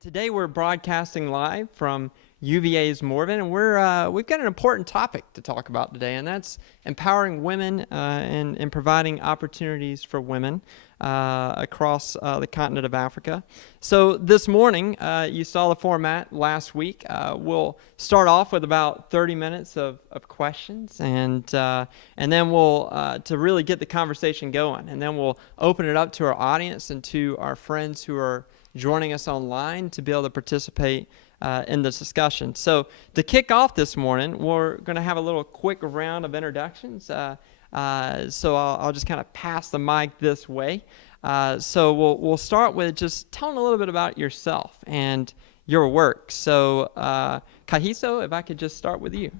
Today we're broadcasting live from UVA's Morven, and we've got an important topic to talk about today, and that's empowering women and providing opportunities for women across the continent of Africa. So this morning, you saw the format last week. We'll start off with about 30 minutes of questions, and then we'll to really get the conversation going, and then we'll open it up to our audience and to our friends who are joining us online to be able to participate in this discussion. So to kick off this morning, we're going to have a little quick round of introductions. So I'll just kind of pass the mic this way. So we'll start with just telling a little bit about yourself and your work. So Kagiso, if I could just start with you.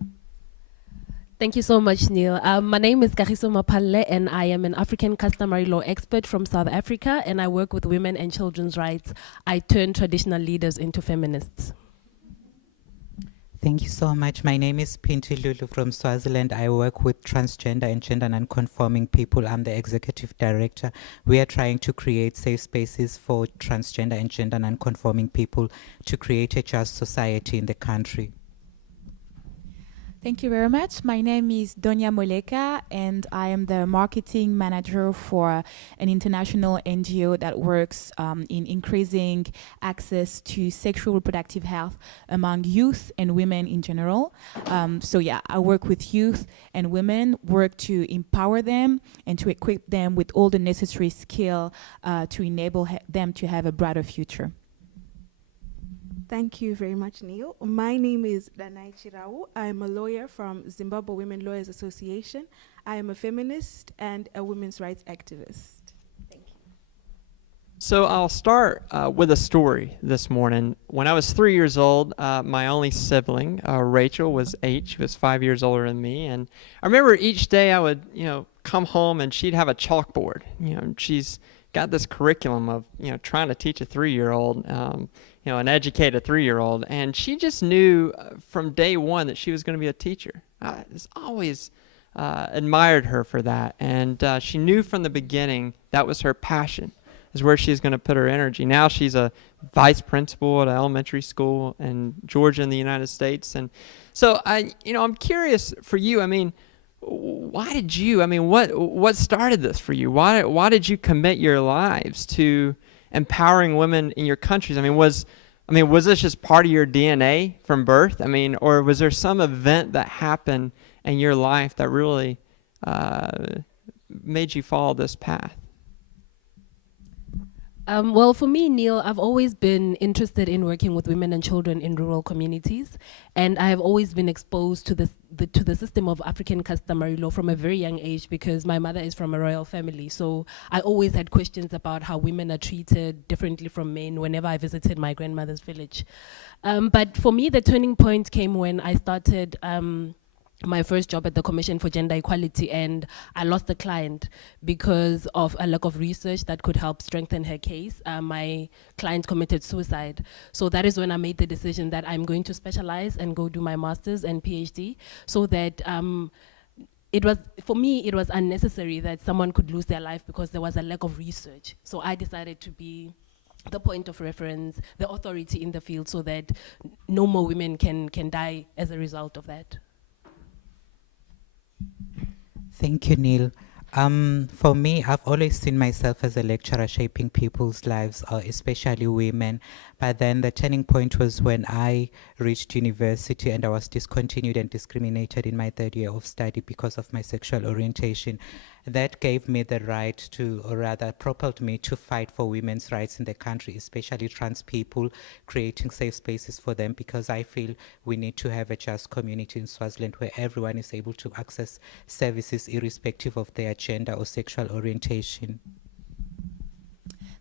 Thank you so much, Neil. My name is Kagiso Maphalle, and I am an African customary law expert from South Africa, and I work with women and children's rights. I turn traditional leaders into feminists. Thank you so much. My name is Pinty Dludlu from Swaziland. I work with transgender and gender non-conforming people. I'm the executive director. We are trying to create safe spaces for transgender and gender non-conforming people to create a just society in the country. Thank you very much. My name is Doña Moleka, and I am the marketing manager for an international NGO that works in increasing access to sexual reproductive health among youth and women in general. I work with youth and women, work to empower them and to equip them with all the necessary skill to enable them to have a brighter future. Thank you very much, Neil. My name is Danai Chirawu. I'm a lawyer from Zimbabwe Women Lawyers Association. I am a feminist and a women's rights activist. Thank you. So I'll start with a story this morning. When I was 3 years old, my only sibling, Rachel, was 8. She was 5 years older than me. And I remember each day I would, come home and she'd have a chalkboard. She's got this curriculum of, trying to teach a 3-year-old, and educate a 3-year-old. And she just knew from day one that she was going to be a teacher. I just always admired her for that. And she knew from the beginning that was her passion, is where she's going to put her energy. Now she's a vice principal at an elementary school in Georgia in the United States. And so I'm curious for you. Why did you? What started this for you? Why did you commit your lives to empowering women in your countries? Was this just part of your DNA from birth? Or was there some event that happened in your life that really made you follow this path? Well, for me, Neil, I've always been interested in working with women and children in rural communities, and I have always been exposed to the system of African customary law from a very young age because my mother is from a royal family. So I always had questions about how women are treated differently from men whenever I visited my grandmother's village. But for me, the turning point came when I started my first job at the Commission for Gender Equality, and I lost a client because of a lack of research that could help strengthen her case. My client committed suicide. So that is when I made the decision that I'm going to specialize and go do my master's and PhD, so that it was unnecessary that someone could lose their life because there was a lack of research. So I decided to be the point of reference, the authority in the field, so that no more women can die as a result of that. Thank you, Neil. For me, I've always seen myself as a lecturer shaping people's lives, especially women. But then the turning point was when I reached university and I was discontinued and discriminated in my third year of study because of my sexual orientation. That gave me the right to, or rather propelled me to fight for women's rights in the country, especially trans people, creating safe spaces for them, because I feel we need to have a just community in Swaziland where everyone is able to access services irrespective of their gender or sexual orientation.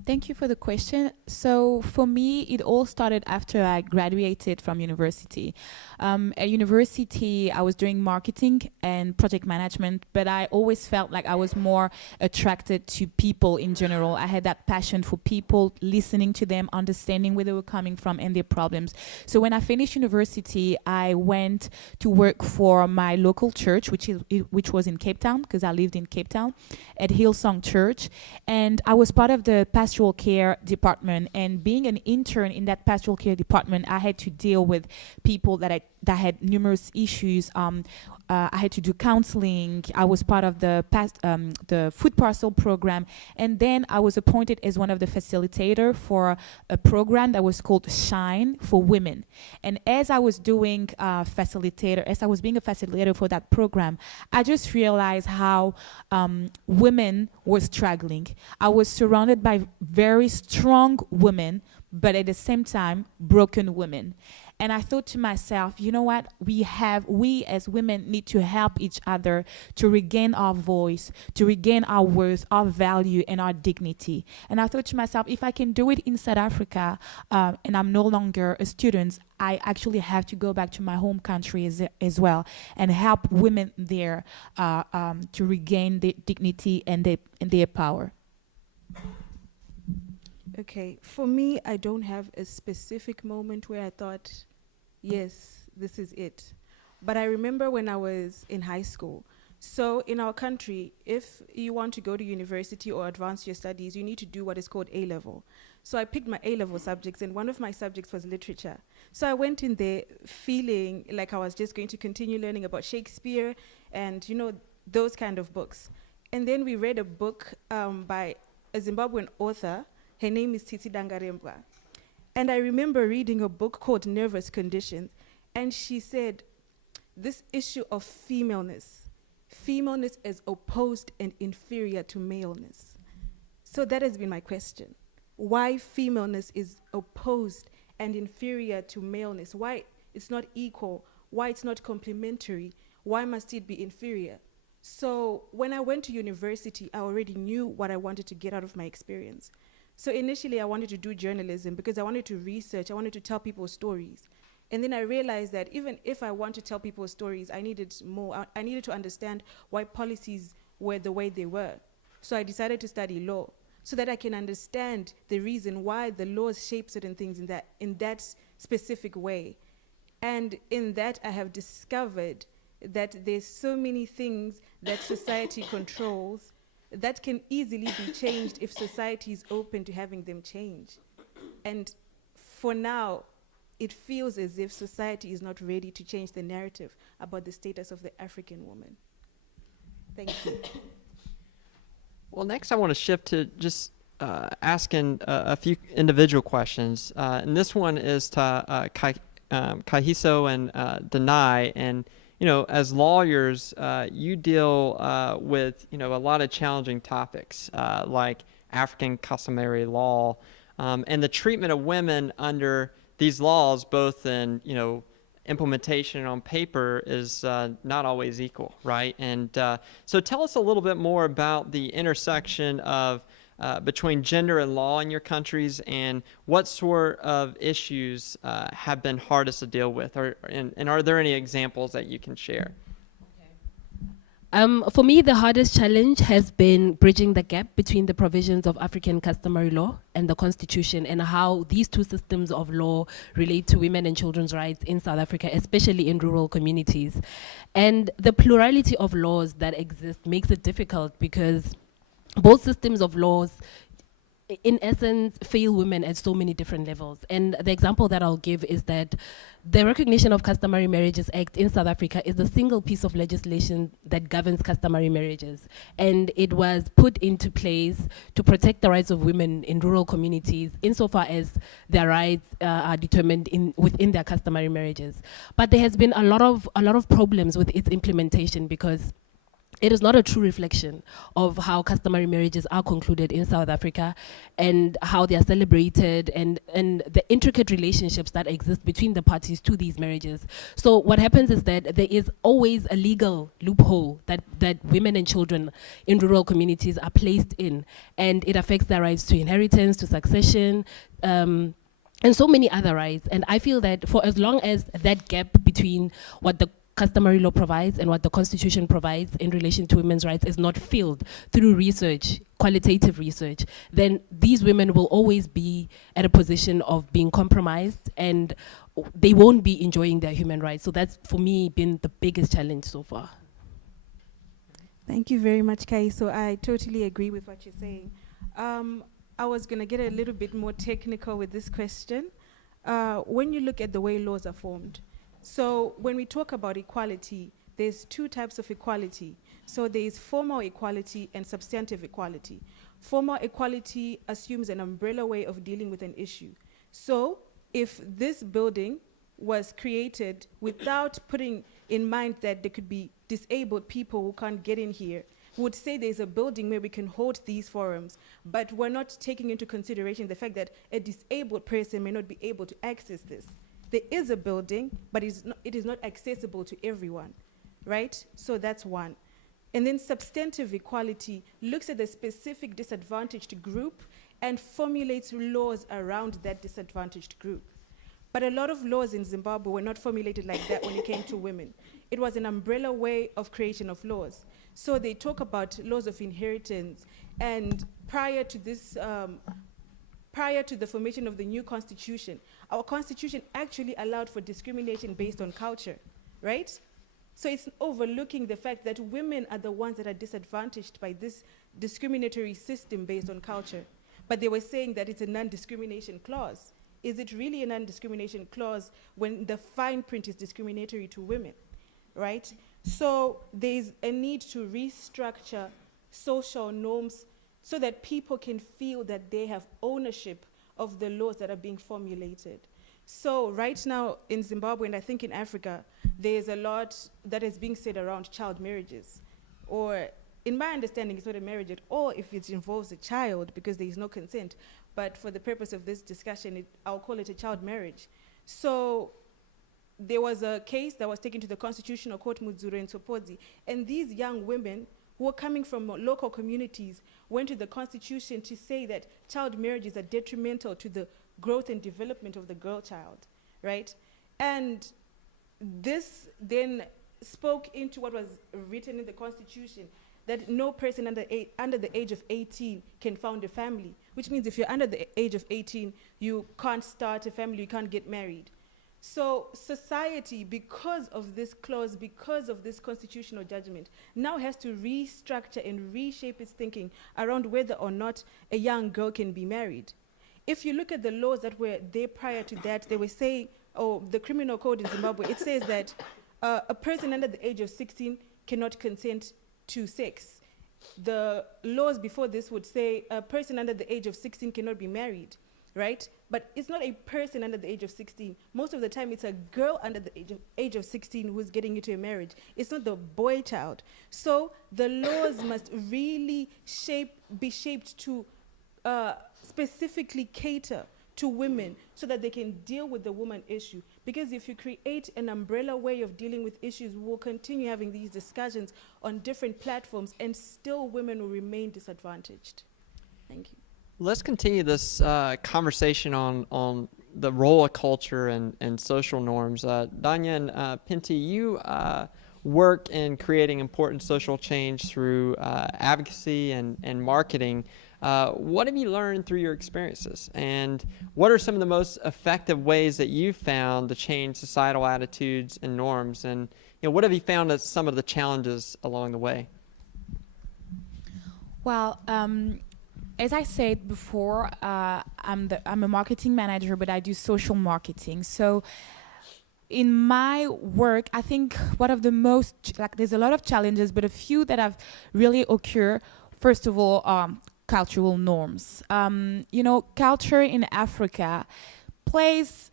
Thank you for the question. So for me, it all started after I graduated from university. At university, I was doing marketing and project management, but I always felt like I was more attracted to people in general. I had that passion for people, listening to them, understanding where they were coming from and their problems. So when I finished university, I went to work for my local church, which was in Cape Town, because I lived in Cape Town, at Hillsong Church. And I was part of the pastoral pastoral care department, and being an intern in that pastoral care department, I had to deal with people that had numerous issues. I had to do counseling. I was part of the food parcel program, and then I was appointed as one of the facilitator for a program that was called Shine for Women. And as I was being a facilitator for that program, I just realized how women were struggling. I was surrounded by very strong women, but at the same time, broken women. And I thought to myself, you know what? We as women need to help each other to regain our voice, to regain our worth, our value, and our dignity. And I thought to myself, if I can do it in South Africa, and I'm no longer a student, I actually have to go back to my home country as well and help women there to regain their dignity and their power. Okay, for me, I don't have a specific moment where I thought, yes, this is it. But I remember when I was in high school. So in our country, if you want to go to university or advance your studies, you need to do what is called A-level. So I picked my A-level subjects, and one of my subjects was literature. So I went in there feeling like I was just going to continue learning about Shakespeare and, those kind of books. And then we read a book by a Zimbabwean author. Her name is Titi Dangarembwa. And I remember reading a book called Nervous Conditions, and she said, this issue of femaleness is opposed and inferior to maleness. So that has been my question. Why femaleness is opposed and inferior to maleness? Why it's not equal? Why it's not complementary? Why must it be inferior? So when I went to university, I already knew what I wanted to get out of my experience. So initially I wanted to do journalism because I wanted to research, I wanted to tell people stories. And then I realized that even if I want to tell people stories, I needed more. I needed to understand why policies were the way they were. So I decided to study law so that I can understand the reason why the laws shape certain things in that specific way. And in that I have discovered that there's so many things that society controls that can easily be changed if society is open to having them change. And for now, it feels as if society is not ready to change the narrative about the status of the African woman. Thank you. Well, next I want to shift to just asking a few individual questions. And this one is to Kagiso and Danai. And, as lawyers, you deal with, a lot of challenging topics like African customary law and the treatment of women under these laws, both in, implementation on paper, is not always equal, right? And so tell us a little bit more about the intersection of between gender and law in your countries, and what sort of issues have been hardest to deal with, and are there any examples that you can share? For me, the hardest challenge has been bridging the gap between the provisions of African customary law and the Constitution, and how these two systems of law relate to women and children's rights in South Africa, especially in rural communities. And the plurality of laws that exist makes it difficult because both systems of laws, in essence, fail women at so many different levels. And the example that I'll give is that the Recognition of Customary Marriages Act in South Africa is the single piece of legislation that governs customary marriages. And it was put into place to protect the rights of women in rural communities insofar as their rights are determined within their customary marriages. But there has been a lot of problems with its implementation because it is not a true reflection of how customary marriages are concluded in South Africa and how they are celebrated and the intricate relationships that exist between the parties to these marriages. So what happens is that there is always a legal loophole that women and children in rural communities are placed in, and it affects their rights to inheritance, to succession, and so many other rights. And I feel that for as long as that gap between what the customary law provides and what the Constitution provides in relation to women's rights is not filled through research, qualitative research, then these women will always be at a position of being compromised and they won't be enjoying their human rights. So that's, for me, been the biggest challenge so far. Thank you very much, Kai. So I totally agree with what you're saying. I was going to get a little bit more technical with this question. When you look at the way laws are formed, so when we talk about equality, there's two types of equality. So there is formal equality and substantive equality. Formal equality assumes an umbrella way of dealing with an issue. So if this building was created without putting in mind that there could be disabled people who can't get in here, we would say there's a building where we can hold these forums, but we're not taking into consideration the fact that a disabled person may not be able to access this. There is a building, but it is not accessible to everyone, right? So that's one. And then substantive equality looks at the specific disadvantaged group and formulates laws around that disadvantaged group. But a lot of laws in Zimbabwe were not formulated like that when it came to women. It was an umbrella way of creation of laws. So they talk about laws of inheritance, and prior to this, prior to the formation of the new constitution, our constitution actually allowed for discrimination based on culture, right? So it's overlooking the fact that women are the ones that are disadvantaged by this discriminatory system based on culture. But they were saying that it's a non-discrimination clause. Is it really a non-discrimination clause when the fine print is discriminatory to women, right? So there's a need to restructure social norms so that people can feel that they have ownership of the laws that are being formulated. So right now in Zimbabwe, and I think in Africa, there's a lot that is being said around child marriages. Or in my understanding, it's not a marriage at all if it involves a child, because there is no consent. But for the purpose of this discussion, I'll call it a child marriage. So there was a case that was taken to the Constitutional Court, Mudzuro and Sopodzi, and these young women who were coming from local communities went to the Constitution to say that child marriages are detrimental to the growth and development of the girl child, right? And this then spoke into what was written in the Constitution, that no person under the age of 18 can found a family, which means if you're under the age of 18, you can't start a family, you can't get married. So society, because of this clause, because of this constitutional judgment, now has to restructure and reshape its thinking around whether or not a young girl can be married. If you look at the laws that were there prior to that, they were saying, the criminal code in Zimbabwe, it says that a person under the age of 16 cannot consent to sex. The laws before this would say a person under the age of 16 cannot be married, right? But it's not a person under the age of 16. Most of the time, it's a girl under the age of 16 who's getting into a marriage. It's not the boy child. So the laws must really be shaped to specifically cater to women so that they can deal with the woman issue. Because if you create an umbrella way of dealing with issues, we'll continue having these discussions on different platforms and still women will remain disadvantaged. Thank you. Let's continue this conversation on the role of culture and social norms. Doña and Pinty, you work in creating important social change through advocacy and marketing. What have you learned through your experiences? And what are some of the most effective ways that you've found to change societal attitudes and norms? And what have you found as some of the challenges along the way? Well, as I said before, I'm a marketing manager, but I do social marketing. So in my work, I think one of the most, there's a lot of challenges, but a few that have really occurred. First of all, cultural norms. Culture in Africa plays,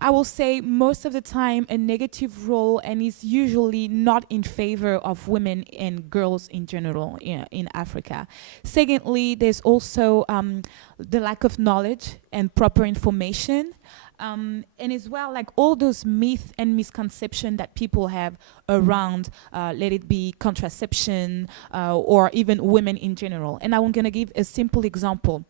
I will say, most of the time a negative role and is usually not in favor of women and girls in general in Africa. Secondly, there's also the lack of knowledge and proper information. And as well, all those myths and misconceptions that people have around, let it be contraception or even women in general. And I'm going to give a simple example.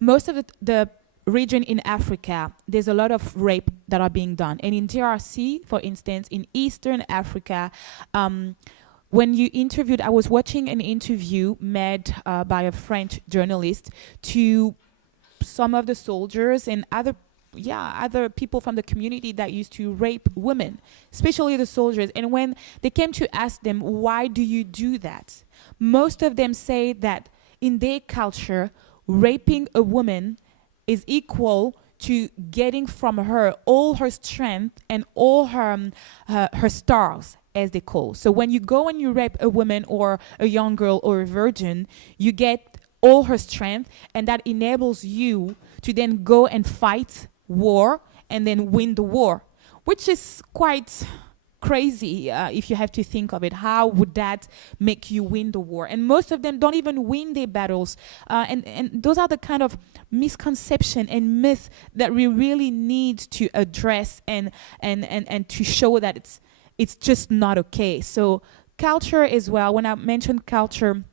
Most of the region in Africa, there's a lot of rape that are being done. And in DRC, for instance, in Eastern Africa, when you interviewed, I was watching an interview made by a French journalist to some of the soldiers and other people from the community that used to rape women, especially the soldiers. And when they came to ask them, why do you do that? Most of them say that in their culture, raping a woman is equal to getting from her all her strength and all her stars, as they call. So when you go and you rape a woman or a young girl or a virgin, you get all her strength, and that enables you to then go and fight war and then win the war, which is quite crazy if you have to think of it. How would that make you win the war? And most of them don't even win their battles. And those are the kind of misconception and myth that we really need to address and to show that it's just not okay. So culture as well, when I mentioned culture,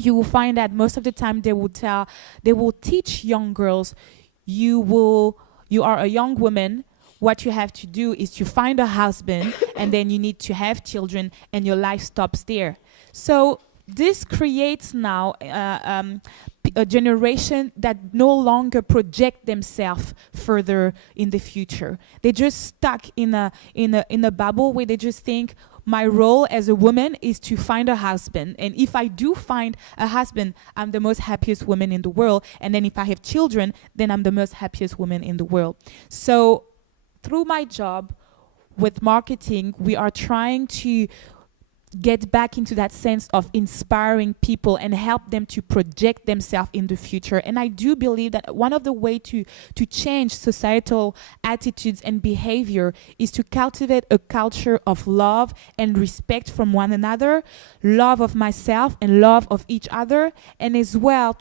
you will find that most of the time they will teach young girls, you are a young woman, what you have to do is to find a husband and then you need to have children and your life stops there. So this creates now a generation that no longer project themselves further in the future. They're just stuck in a bubble where they just think, my role as a woman is to find a husband. And if I do find a husband, I'm the most happiest woman in the world. And then if I have children, then I'm the most happiest woman in the world. So through my job with marketing, we are trying to get back into that sense of inspiring people and help them to project themselves in the future. And I do believe that one of the ways to change societal attitudes and behavior is to cultivate a culture of love and respect from one another, love of myself and love of each other, and as well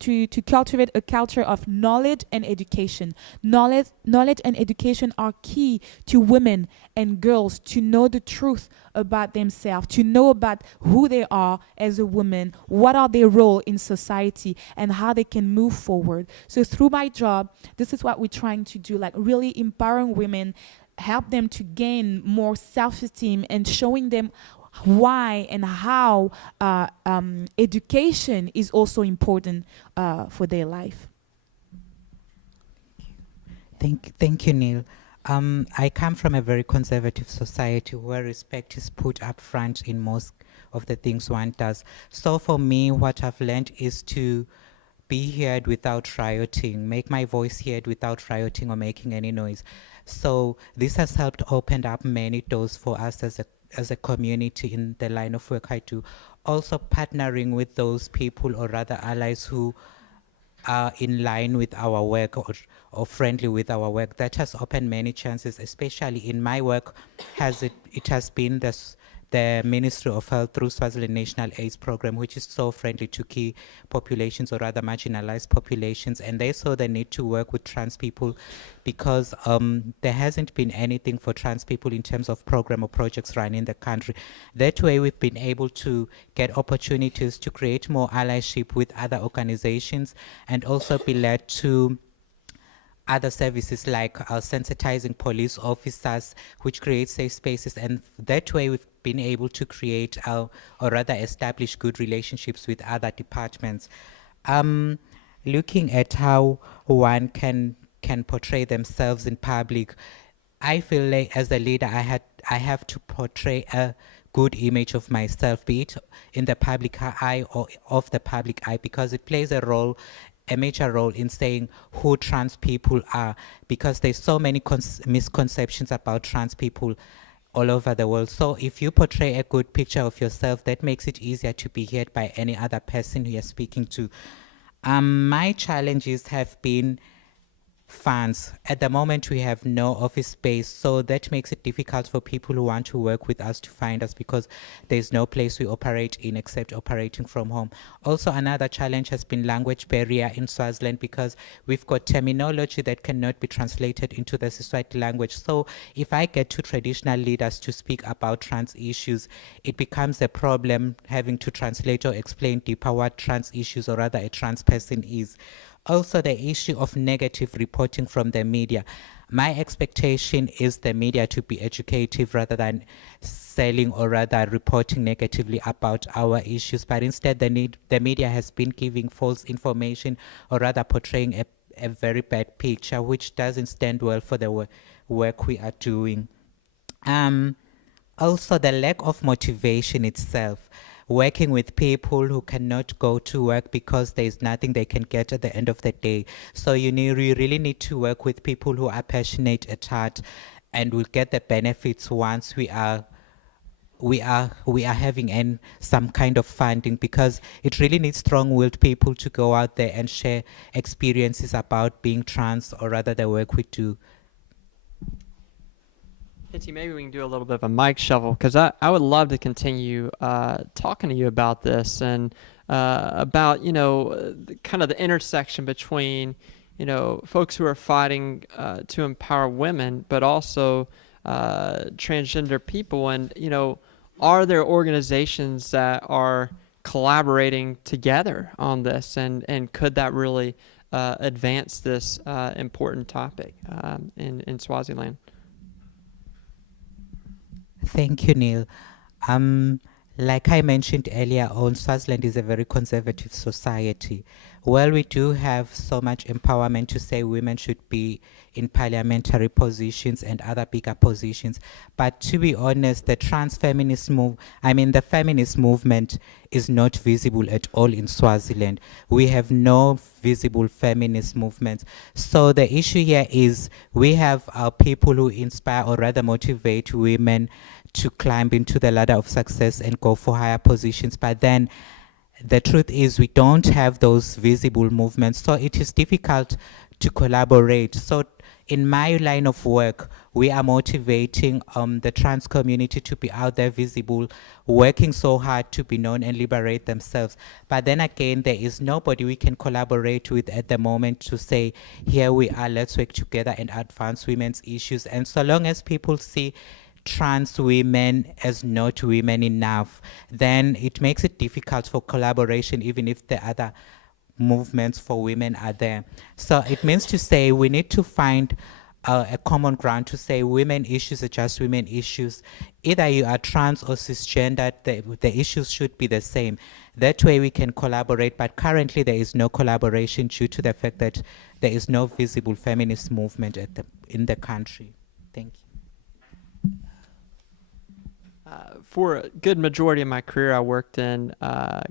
to cultivate a culture of knowledge and education. Knowledge and education are key to women and girls to know the truth about themselves, to know about who they are as a woman, what are their role in society, and how they can move forward. So through my job, this is what we're trying to do, like really empowering women, help them to gain more self-esteem and showing them why and how education is also important for their life. Thank you, Neil. I come from a very conservative society where respect is put up front in most of the things one does. So for me, what I've learned is to be heard without rioting, make my voice heard without rioting or making any noise. So this has helped open up many doors for us as a community in the line of work I do. Also partnering with those people or rather allies who are in line with our work or friendly with our work. That has opened many chances, especially in my work. It has been the Ministry of Health through Swaziland National AIDS Program, which is so friendly to key populations or rather marginalized populations. And they saw the need to work with trans people because there hasn't been anything for trans people in terms of program or projects run in the country. That way we've been able to get opportunities to create more allyship with other organizations and also be led to other services like sensitizing police officers, which creates safe spaces. And that way we've been able to create or rather establish good relationships with other departments. Looking at how one can portray themselves in public, I feel like as a leader I have to portray a good image of myself, be it in the public eye or off the public eye, because it plays a major role in saying who trans people are, because there's so many misconceptions about trans people all over the world. So if you portray a good picture of yourself, that makes it easier to be heard by any other person who you're speaking to. My challenges have been funds. At the moment, we have no office space, so that makes it difficult for people who want to work with us to find us because there's no place we operate in except operating from home. Also, another challenge has been language barrier in Swaziland because we've got terminology that cannot be translated into the Siswati language. So if I get two traditional leaders to speak about trans issues, it becomes a problem having to translate or explain deeper what trans issues or rather a trans person is. Also, the issue of negative reporting from the media. My expectation is the media to be educative rather than selling or rather reporting negatively about our issues. But instead, the media has been giving false information or rather portraying a very bad picture, which doesn't stand well for the work we are doing. Also, the lack of motivation itself. working with people who cannot go to work because there's nothing they can get at the end of the day. So you really need to work with people who are passionate at heart and will get the benefits once we are having some kind of funding, because it really needs strong-willed people to go out there and share experiences about being trans, or rather the work we do. Pinty, maybe we can do a little bit of a mic shovel, because I would love to continue talking to you about this and about, kind of the intersection between, folks who are fighting to empower women, but also transgender people. And, are there organizations that are collaborating together on this, and could that really advance this important topic in Swaziland? Thank you, Neil. Like I mentioned earlier on, Swaziland is a very conservative society. While we do have so much empowerment to say women should be in parliamentary positions and other bigger positions, but to be honest, the feminist movement is not visible at all in Swaziland. We have no visible feminist movements. So the issue here is we have our people who inspire, or rather motivate, women to climb into the ladder of success and go for higher positions. But then the truth is we don't have those visible movements, so it is difficult to collaborate. So in my line of work, we are motivating the trans community to be out there visible, working so hard to be known and liberate themselves. But then again, there is nobody we can collaborate with at the moment to say, here we are, let's work together and advance women's issues. And so long as people see trans women as not women enough, then it makes it difficult for collaboration, even if the other movements for women are there. So it means to say we need to find a common ground to say women issues are just women issues. Either you are trans or cisgender, the issues should be the same. That way we can collaborate, but currently there is no collaboration due to the fact that there is no visible feminist movement in the country. Thank you. For a good majority of my career, I worked in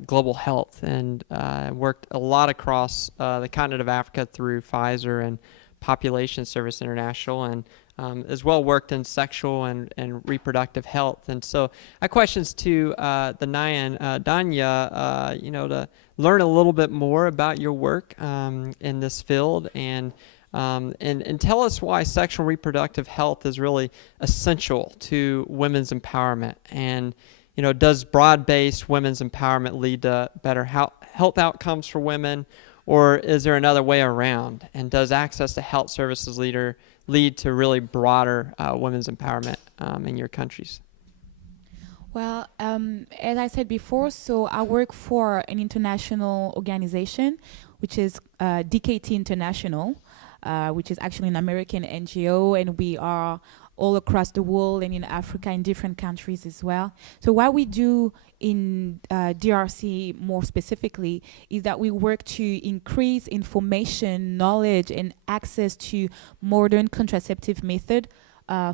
global health, and worked a lot across the continent of Africa through Pfizer and Population Service International, and as well worked in sexual and reproductive health. And so I have questions to Danai and Doña, to learn a little bit more about your work in this field, and tell us why sexual and reproductive health is really essential to women's empowerment. And, does broad-based women's empowerment lead to better health outcomes for women, or is there another way around? And does access to health services lead to really broader women's empowerment in your countries? Well, as I said before, so I work for an international organization, which is DKT International, which is actually an American NGO, and we are all across the world and in Africa, in different countries as well. So what we do in DRC more specifically is that we work to increase information, knowledge, and access to modern contraceptive method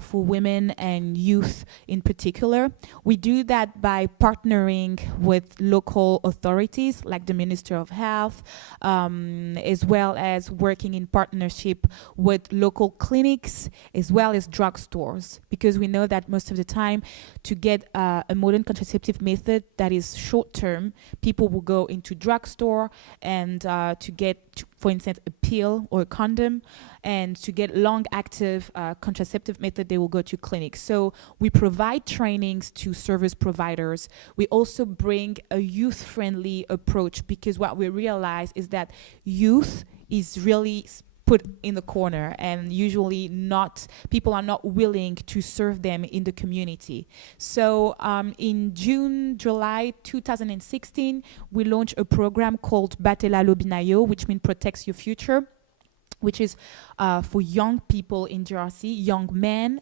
for women and youth in particular. We do that by partnering with local authorities like the Minister of Health, as well as working in partnership with local clinics as well as drugstores, because we know that most of the time to get a modern contraceptive method that is short-term, people will go into drugstore and to get, for instance, a pill or a condom, and to get long-active contraceptive method, they will go to clinics. So we provide trainings to service providers. We also bring a youth-friendly approach, because what we realize is that youth is really put in the corner, and usually people are not willing to serve them in the community. So in July 2016, we launched a program called Batela Lobinayo, which means Protects Your Future, which is for young people in DRC, young men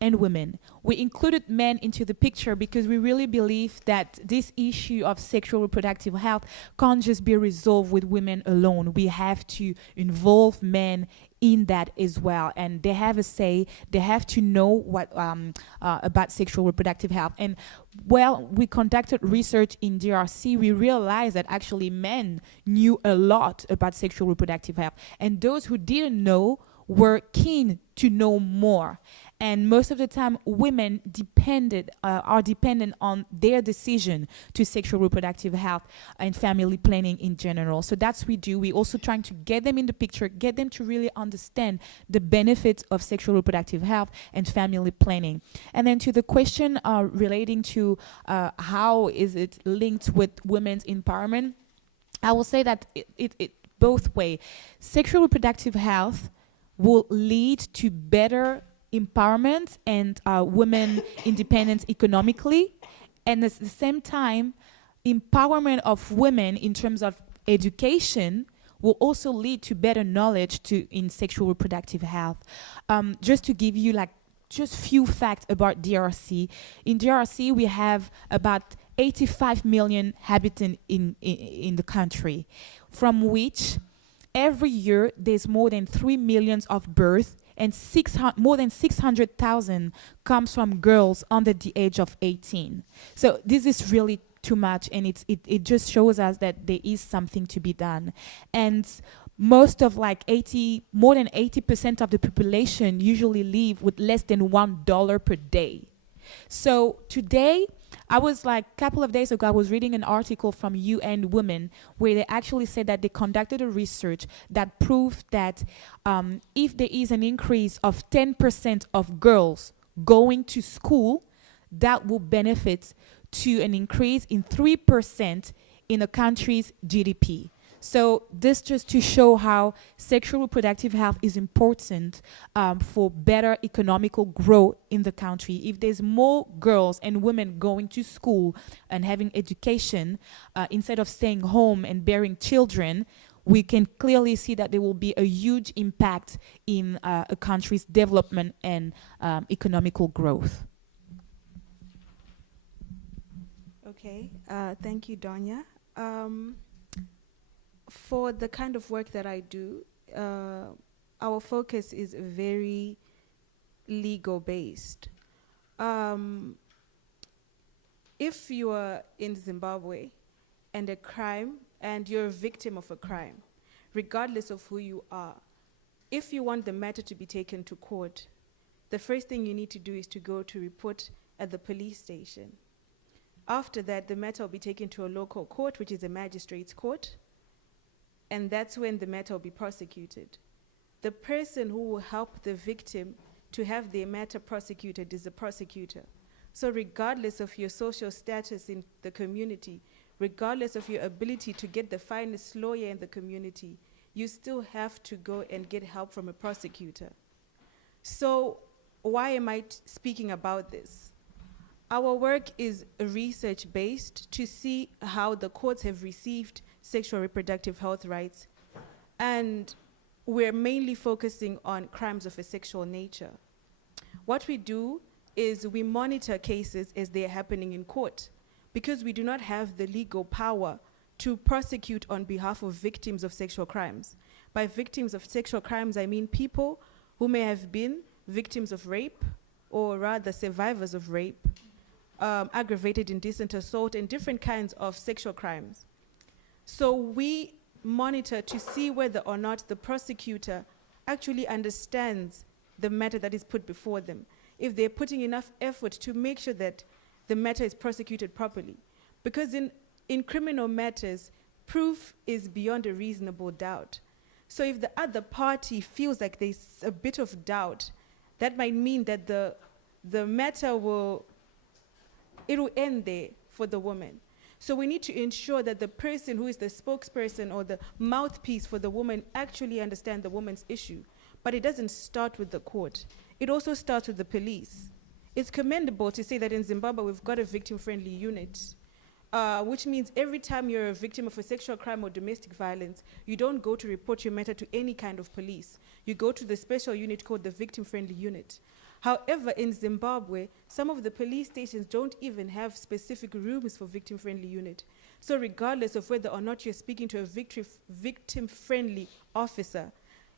and women. We included men into the picture because we really believe that this issue of sexual reproductive health can't just be resolved with women alone. We have to involve men in that as well, and they have a say. They have to know what about sexual reproductive health. And well, we conducted research in DRC. We realized that actually men knew a lot about sexual reproductive health, and those who didn't know were keen to know more. And most of the time, women are dependent on their decision to sexual reproductive health and family planning in general. So that's what we do. We're also trying to get them in the picture, get them to really understand the benefits of sexual reproductive health and family planning. And then to the question relating to how is it linked with women's empowerment, I will say that it both way. Sexual reproductive health will lead to better empowerment and women independence economically, and at the same time empowerment of women in terms of education will also lead to better knowledge in sexual reproductive health. Just to give you just few facts about DRC. In DRC we have about 85 million inhabitants in the country, from which every year there's more than 3 million of births, and more than 600,000 comes from girls under the age of 18. So this is really too much, and it just shows us that there is something to be done. And most of more than 80% of the population usually live with less than $1 per day. So today, a couple of days ago, I was reading an article from UN Women where they actually said that they conducted a research that proved that if there is an increase of 10% of girls going to school, that will benefit to an increase in 3% in a country's GDP. So this just to show how sexual reproductive health is important for better economical growth in the country. If there's more girls and women going to school and having education instead of staying home and bearing children, we can clearly see that there will be a huge impact in a country's development and economical growth. Okay, thank you, Doña. For the kind of work that I do, our focus is very legal-based. If you are in Zimbabwe and you're a victim of a crime, regardless of who you are, if you want the matter to be taken to court, the first thing you need to do is to go to report at the police station. After that, the matter will be taken to a local court, which is a magistrate's court, and that's when the matter will be prosecuted. The person who will help the victim to have their matter prosecuted is the prosecutor. So regardless of your social status in the community, regardless of your ability to get the finest lawyer in the community, you still have to go and get help from a prosecutor. So why am I speaking about this? Our work is research-based to see how the courts have received sexual reproductive health rights, and we're mainly focusing on crimes of a sexual nature. What we do is we monitor cases as they're happening in court, because we do not have the legal power to prosecute on behalf of victims of sexual crimes. By victims of sexual crimes, I mean people who may have been victims of rape, or rather survivors of rape, aggravated indecent assault, and different kinds of sexual crimes. So we monitor to see whether or not the prosecutor actually understands the matter that is put before them, if they're putting enough effort to make sure that the matter is prosecuted properly. Because in criminal matters, proof is beyond a reasonable doubt. So if the other party feels like there's a bit of doubt, that might mean that the matter will end there for the woman. So we need to ensure that the person who is the spokesperson or the mouthpiece for the woman actually understands the woman's issue. But it doesn't start with the court. It also starts with the police. It's commendable to say that in Zimbabwe we've got a victim-friendly unit, which means every time you're a victim of a sexual crime or domestic violence, you don't go to report your matter to any kind of police. You go to the special unit called the victim-friendly unit. However, in Zimbabwe, some of the police stations don't even have specific rooms for victim-friendly unit. So regardless of whether or not you're speaking to a victim-friendly officer,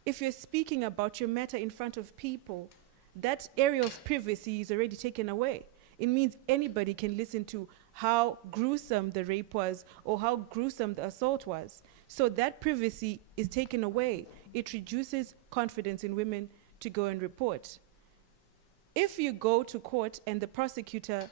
if you're speaking about your matter in front of people, that area of privacy is already taken away. It means anybody can listen to how gruesome the rape was or how gruesome the assault was. So that privacy is taken away. It reduces confidence in women to go and report. If you go to court and the prosecutor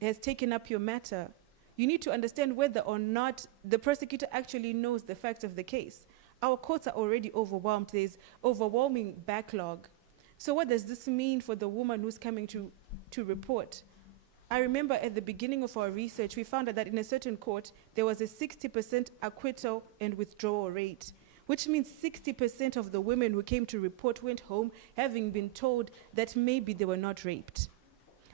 has taken up your matter, you need to understand whether or not the prosecutor actually knows the facts of the case. Our courts are already overwhelmed. There's overwhelming backlog. So what does this mean for the woman who's coming to report? I remember at the beginning of our research, we found out that in a certain court, there was a 60% acquittal and withdrawal rate, which means 60% of the women who came to report went home having been told that maybe they were not raped,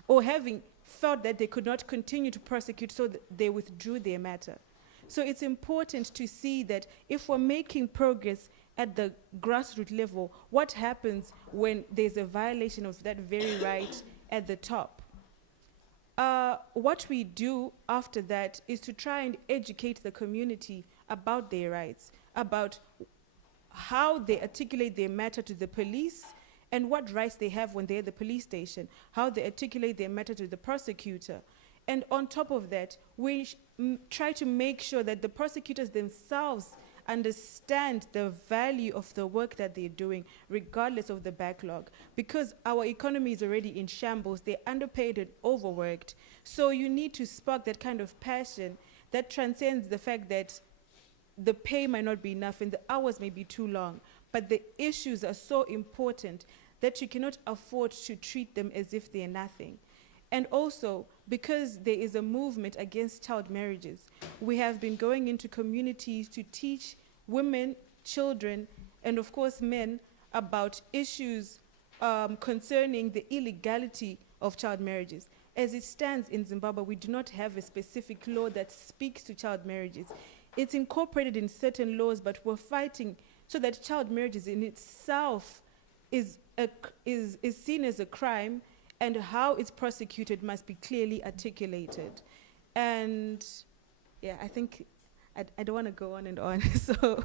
or having felt that they could not continue to prosecute, so they withdrew their matter. So it's important to see that if we're making progress at the grassroots level, what happens when there's a violation of that very right at the top? What we do after that is to try and educate the community about their rights, about how they articulate their matter to the police, and what rights they have when they're at the police station, how they articulate their matter to the prosecutor. And on top of that, we try to make sure that the prosecutors themselves understand the value of the work that they're doing, regardless of the backlog. Because our economy is already in shambles, they're underpaid and overworked. So you need to spark that kind of passion that transcends the fact that the pay might not be enough and the hours may be too long, but the issues are so important that you cannot afford to treat them as if they're nothing. And also, because there is a movement against child marriages, we have been going into communities to teach women, children, and of course men about issues concerning the illegality of child marriages. As it stands in Zimbabwe, we do not have a specific law that speaks to child marriages. It's incorporated in certain laws, but we're fighting so that child marriages in itself is seen as a crime, and how it's prosecuted must be clearly articulated. And yeah, I think I don't want to go on and on, so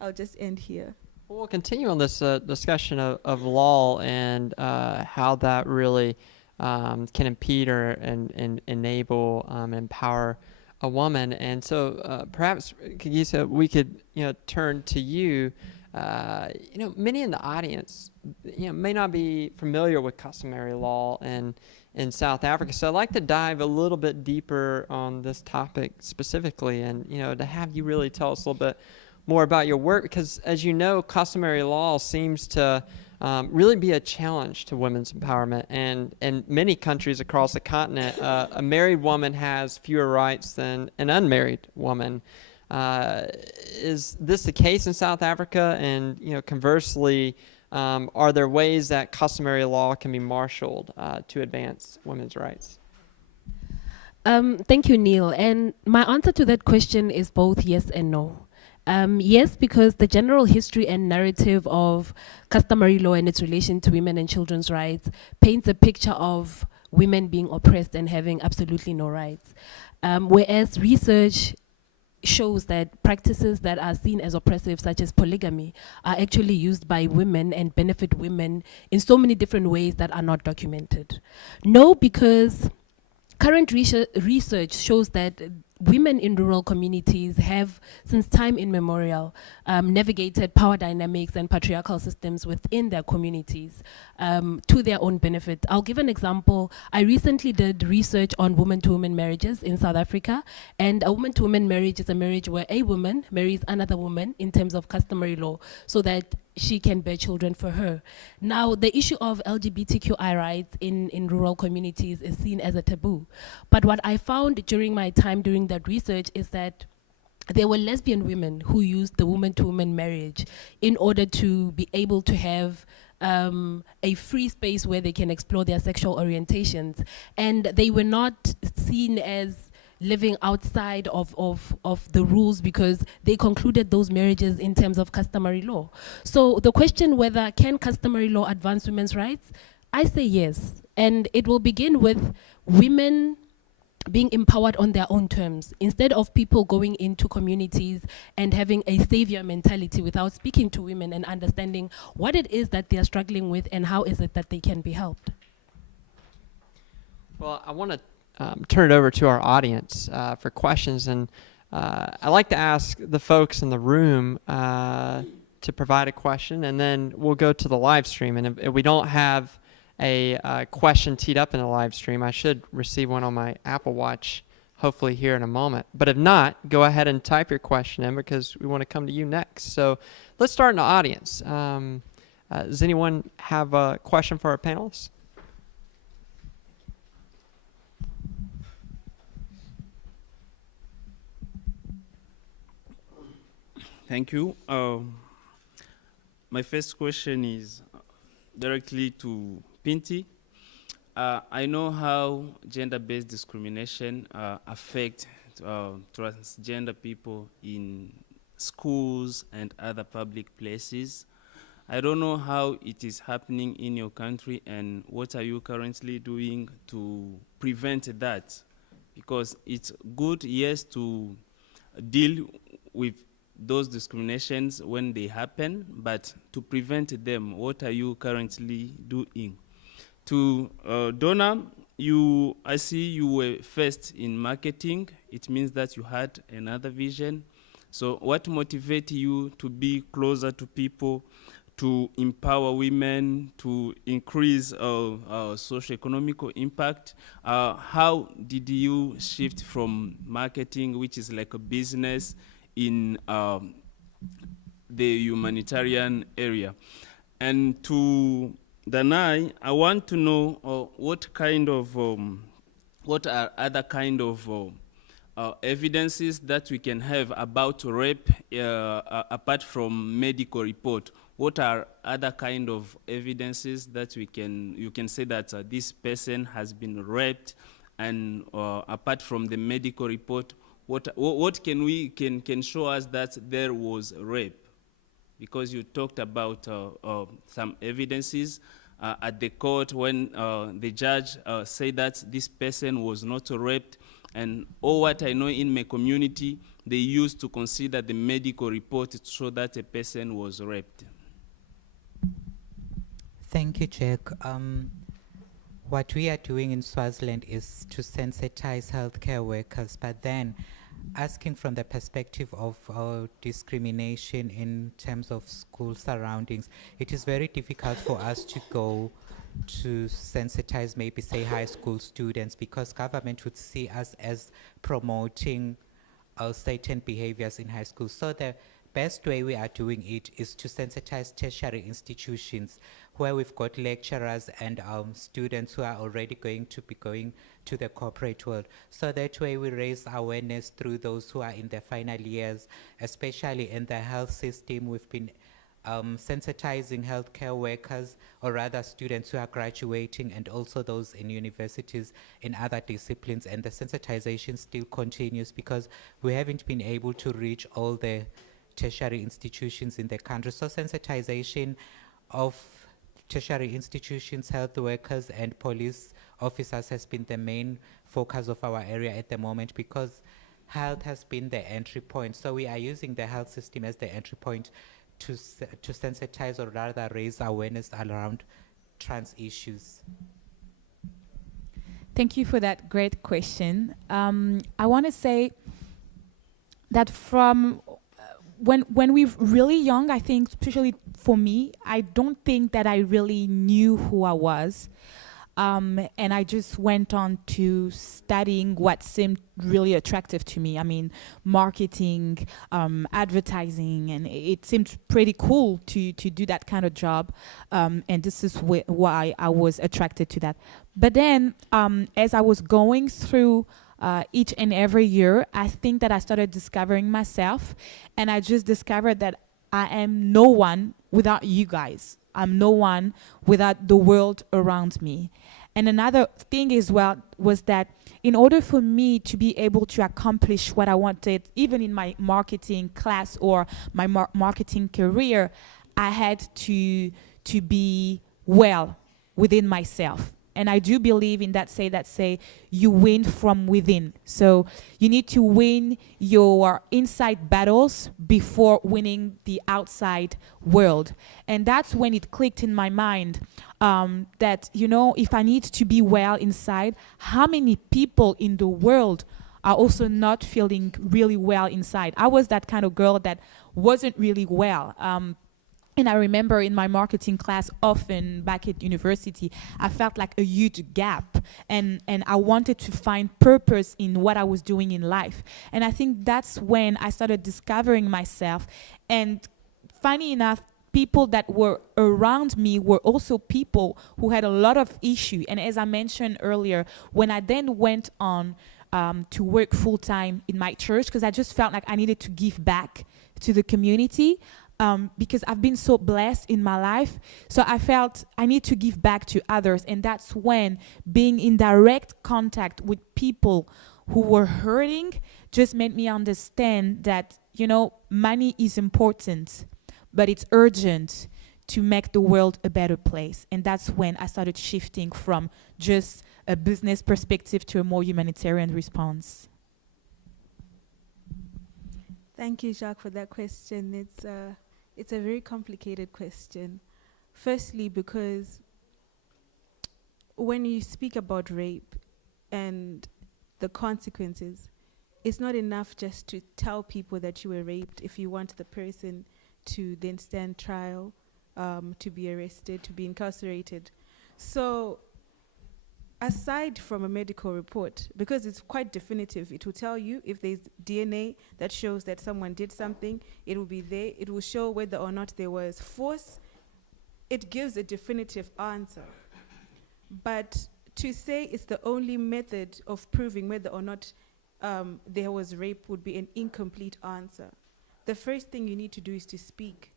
I'll just end here. Well, we'll continue on this discussion of law and how that really can impede or and enable empower a woman. And so perhaps, Kagiso, we could turn to you. Many in the audience may not be familiar with customary law in South Africa. So I'd like to dive a little bit deeper on this topic specifically, and to have you really tell us a little bit more about your work, because as you know, customary law seems to really be a challenge to women's empowerment. And in many countries across the continent, a married woman has fewer rights than an unmarried woman. Is this the case in South Africa? And conversely, are there ways that customary law can be marshaled to advance women's rights? Thank you, Neil. And my answer to that question is both yes and no. Yes, because the general history and narrative of customary law and its relation to women and children's rights paints a picture of women being oppressed and having absolutely no rights. Whereas research shows that practices that are seen as oppressive, such as polygamy, are actually used by women and benefit women in so many different ways that are not documented. No, because current research shows that women in rural communities have, since time immemorial, navigated power dynamics and patriarchal systems within their communities to their own benefit. I'll give an example. I recently did research on woman-to-woman marriages in South Africa, and a woman-to-woman marriage is a marriage where a woman marries another woman in terms of customary law so that she can bear children for her. Now, the issue of LGBTQI rights in rural communities is seen as a taboo. But what I found during my time doing that research is that there were lesbian women who used the woman-to-woman marriage in order to be able to have a free space where they can explore their sexual orientations. And they were not seen as living outside of the rules because they concluded those marriages in terms of customary law. So the question whether can customary law advance women's rights, I say yes. And it will begin with women being empowered on their own terms, instead of people going into communities and having a savior mentality without speaking to women and understanding what it is that they are struggling with and how is it that they can be helped. Well, I want to turn it over to our audience for questions, and I like to ask the folks in the room to provide a question, and then we'll go to the live stream. And if we don't have a question teed up in the live stream, I should receive one on my Apple Watch hopefully here in a moment. But if not, go ahead and type your question in because we want to come to you next. So let's start in the audience. Does anyone have a question for our panelists? Thank you. My first question is directly to Pinty. I know how gender-based discrimination affects transgender people in schools and other public places. I don't know how it is happening in your country and what are you currently doing to prevent that? Because it's good, yes, to deal with those discriminations when they happen, but to prevent them, what are you currently doing? To Donna, I see you were first in marketing. It means that you had another vision. So what motivates you to be closer to people, to empower women, to increase socio-economic impact? How did you shift from marketing, which is like a business, in the humanitarian area? And to Danai, I want to know what are other kind of evidences that we can have about rape apart from medical report. What are other kind of evidences that you can say that this person has been raped, and apart from the medical report, what can show us that there was rape? Because you talked about some evidences at the court when the judge said that this person was not raped, and all what I know in my community, they used to consider the medical report to show that a person was raped. Thank you, Jack. What we are doing in Swaziland is to sensitize healthcare workers, but then asking from the perspective of discrimination in terms of school surroundings, it is very difficult for us to go to sensitize maybe say high school students, because government would see us as promoting certain behaviors in high school. So the best way we are doing it is to sensitize tertiary institutions where we've got lecturers and students who are already going to be going to the corporate world. So that way we raise awareness through those who are in their final years, especially in the health system. We've been sensitizing healthcare workers, or rather students who are graduating, and also those in universities in other disciplines, and the sensitization still continues because we haven't been able to reach all the tertiary institutions in the country. So sensitization of tertiary institutions, health workers, and police officers has been the main focus of our area at the moment, because health has been the entry point. So we are using the health system as the entry point to sensitize, or rather raise awareness around trans issues. Thank you for that great question. I want to say that from when we were really young, I think, especially for me, I don't think that I really knew who I was. And I just went on to studying what seemed really attractive to me. I mean, marketing, advertising, and it seemed pretty cool to do that kind of job. And this is why I was attracted to that. But then, as I was going through each and every year, I think that I started discovering myself, and I just discovered that I am no one without you guys. I'm no one without the world around me. And another thing as well was that in order for me to be able to accomplish what I wanted, even in my marketing class or my marketing career, I had to be well. within myself. And I do believe in that say you win from within. So you need to win your inside battles before winning the outside world. And that's when it clicked in my mind that, you know, if I need to be well inside, how many people in the world are also not feeling really well inside? I was that kind of girl that wasn't really well. And I remember in my marketing class, often back at university, I felt like a huge gap. And I wanted to find purpose in what I was doing in life. And I think that's when I started discovering myself. And funny enough, people that were around me were also people who had a lot of issue. And as I mentioned earlier, when I then went on to work full-time in my church, because I just felt like I needed to give back to the community, because I've been so blessed in my life. So I felt I need to give back to others. And that's when being in direct contact with people who were hurting just made me understand that, you know, money is important, but it's urgent to make the world a better place. And that's when I started shifting from just a business perspective to a more humanitarian response. Thank you, Jacques, for that question. It's a very complicated question. Firstly, because when you speak about rape and the consequences, it's not enough just to tell people that you were raped if you want the person to then stand trial, to be arrested, to be incarcerated. So aside from a medical report, because it's quite definitive, it will tell you if there's DNA that shows that someone did something, it will be there, it will show whether or not there was force. It gives a definitive answer. But to say it's the only method of proving whether or not there was rape would be an incomplete answer. The first thing you need to do is to speak,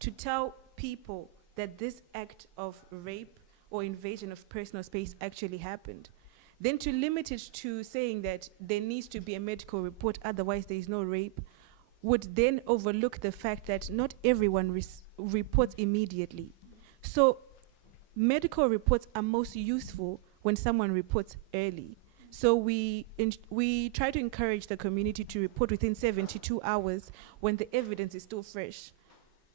to tell people that this act of rape or invasion of personal space actually happened. Then to limit it to saying that there needs to be a medical report, otherwise there is no rape, would then overlook the fact that not everyone reports immediately. So medical reports are most useful when someone reports early. So we try to encourage the community to report within 72 hours when the evidence is still fresh.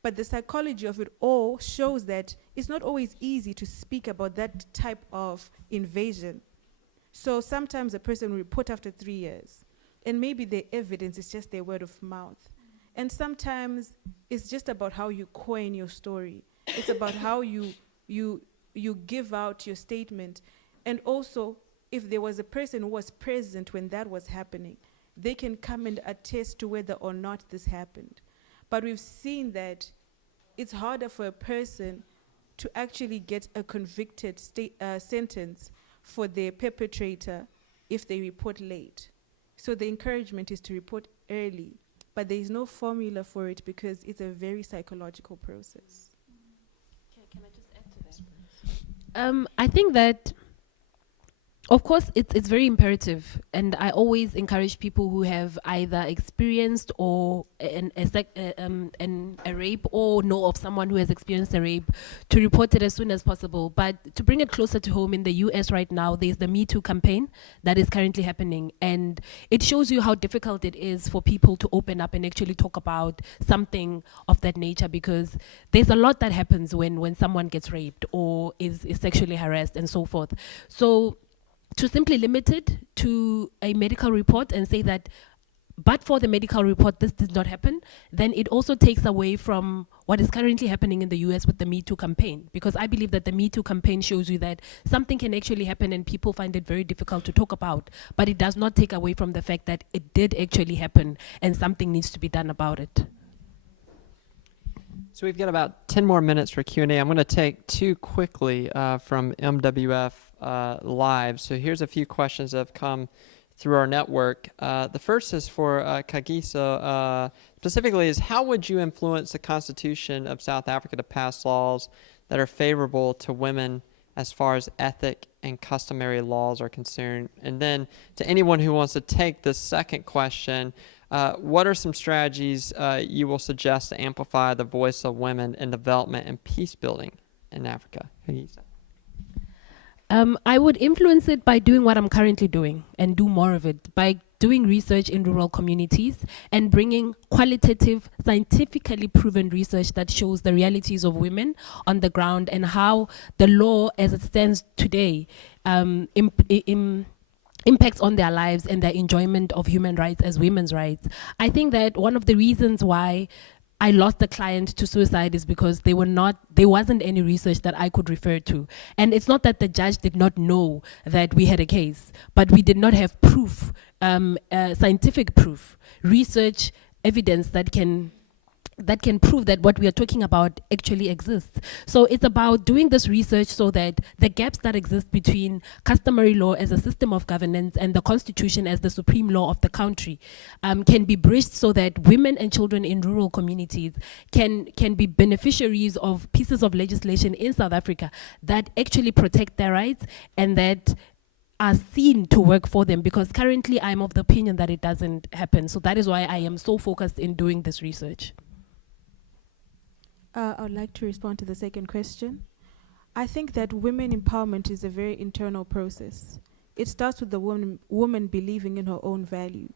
But the psychology of it all shows that it's not always easy to speak about that type of invasion. So sometimes a person will report after 3 years, and maybe the evidence is just their word of mouth. And sometimes it's just about how you coin your story. It's about how you give out your statement. And also, if there was a person who was present when that was happening, they can come and attest to whether or not this happened. But we've seen that it's harder for a person to actually get a convicted sentence for their perpetrator if they report late. So the encouragement is to report early, but there is no formula for it because it's a very psychological process. Can I just add to that? I think that, of course, it's very imperative, and I always encourage people who have either experienced or a rape or know of someone who has experienced a rape to report it as soon as possible. But to bring it closer to home, in the US right now, there's the Me Too campaign that is currently happening, and it shows you how difficult it is for people to open up and actually talk about something of that nature, because there's a lot that happens when someone gets raped or is sexually harassed and so forth. So to simply limit it to a medical report and say that, but for the medical report, this did not happen, then it also takes away from what is currently happening in the US with the Me Too campaign. Because I believe that the Me Too campaign shows you that something can actually happen and people find it very difficult to talk about, but it does not take away from the fact that it did actually happen and something needs to be done about it. So we've got about 10 more minutes for Q&A. I'm going to take two quickly from MWF Live. So here's a few questions that have come through our network. The first is for Kagiso. Specifically is, how would you influence the Constitution of South Africa to pass laws that are favorable to women as far as ethic and customary laws are concerned? And then to anyone who wants to take the second question, what are some strategies you will suggest to amplify the voice of women in development and peace building in Africa? Kagiso. I would influence it by doing what I'm currently doing and do more of it, by doing research in rural communities and bringing qualitative, scientifically proven research that shows the realities of women on the ground and how the law as it stands today impacts on their lives and their enjoyment of human rights as women's rights. I think that one of the reasons why I lost a client to suicide is because there wasn't any research that I could refer to. And it's not that the judge did not know that we had a case, but we did not have proof, scientific proof, research evidence that can prove that what we are talking about actually exists. So it's about doing this research so that the gaps that exist between customary law as a system of governance and the constitution as the supreme law of the country can be bridged so that women and children in rural communities can be beneficiaries of pieces of legislation in South Africa that actually protect their rights and that are seen to work for them, because currently I'm of the opinion that it doesn't happen. So that is why I am so focused in doing this research. I would like to respond to the second question. I think that women empowerment is a very internal process. It starts with the woman believing in her own value.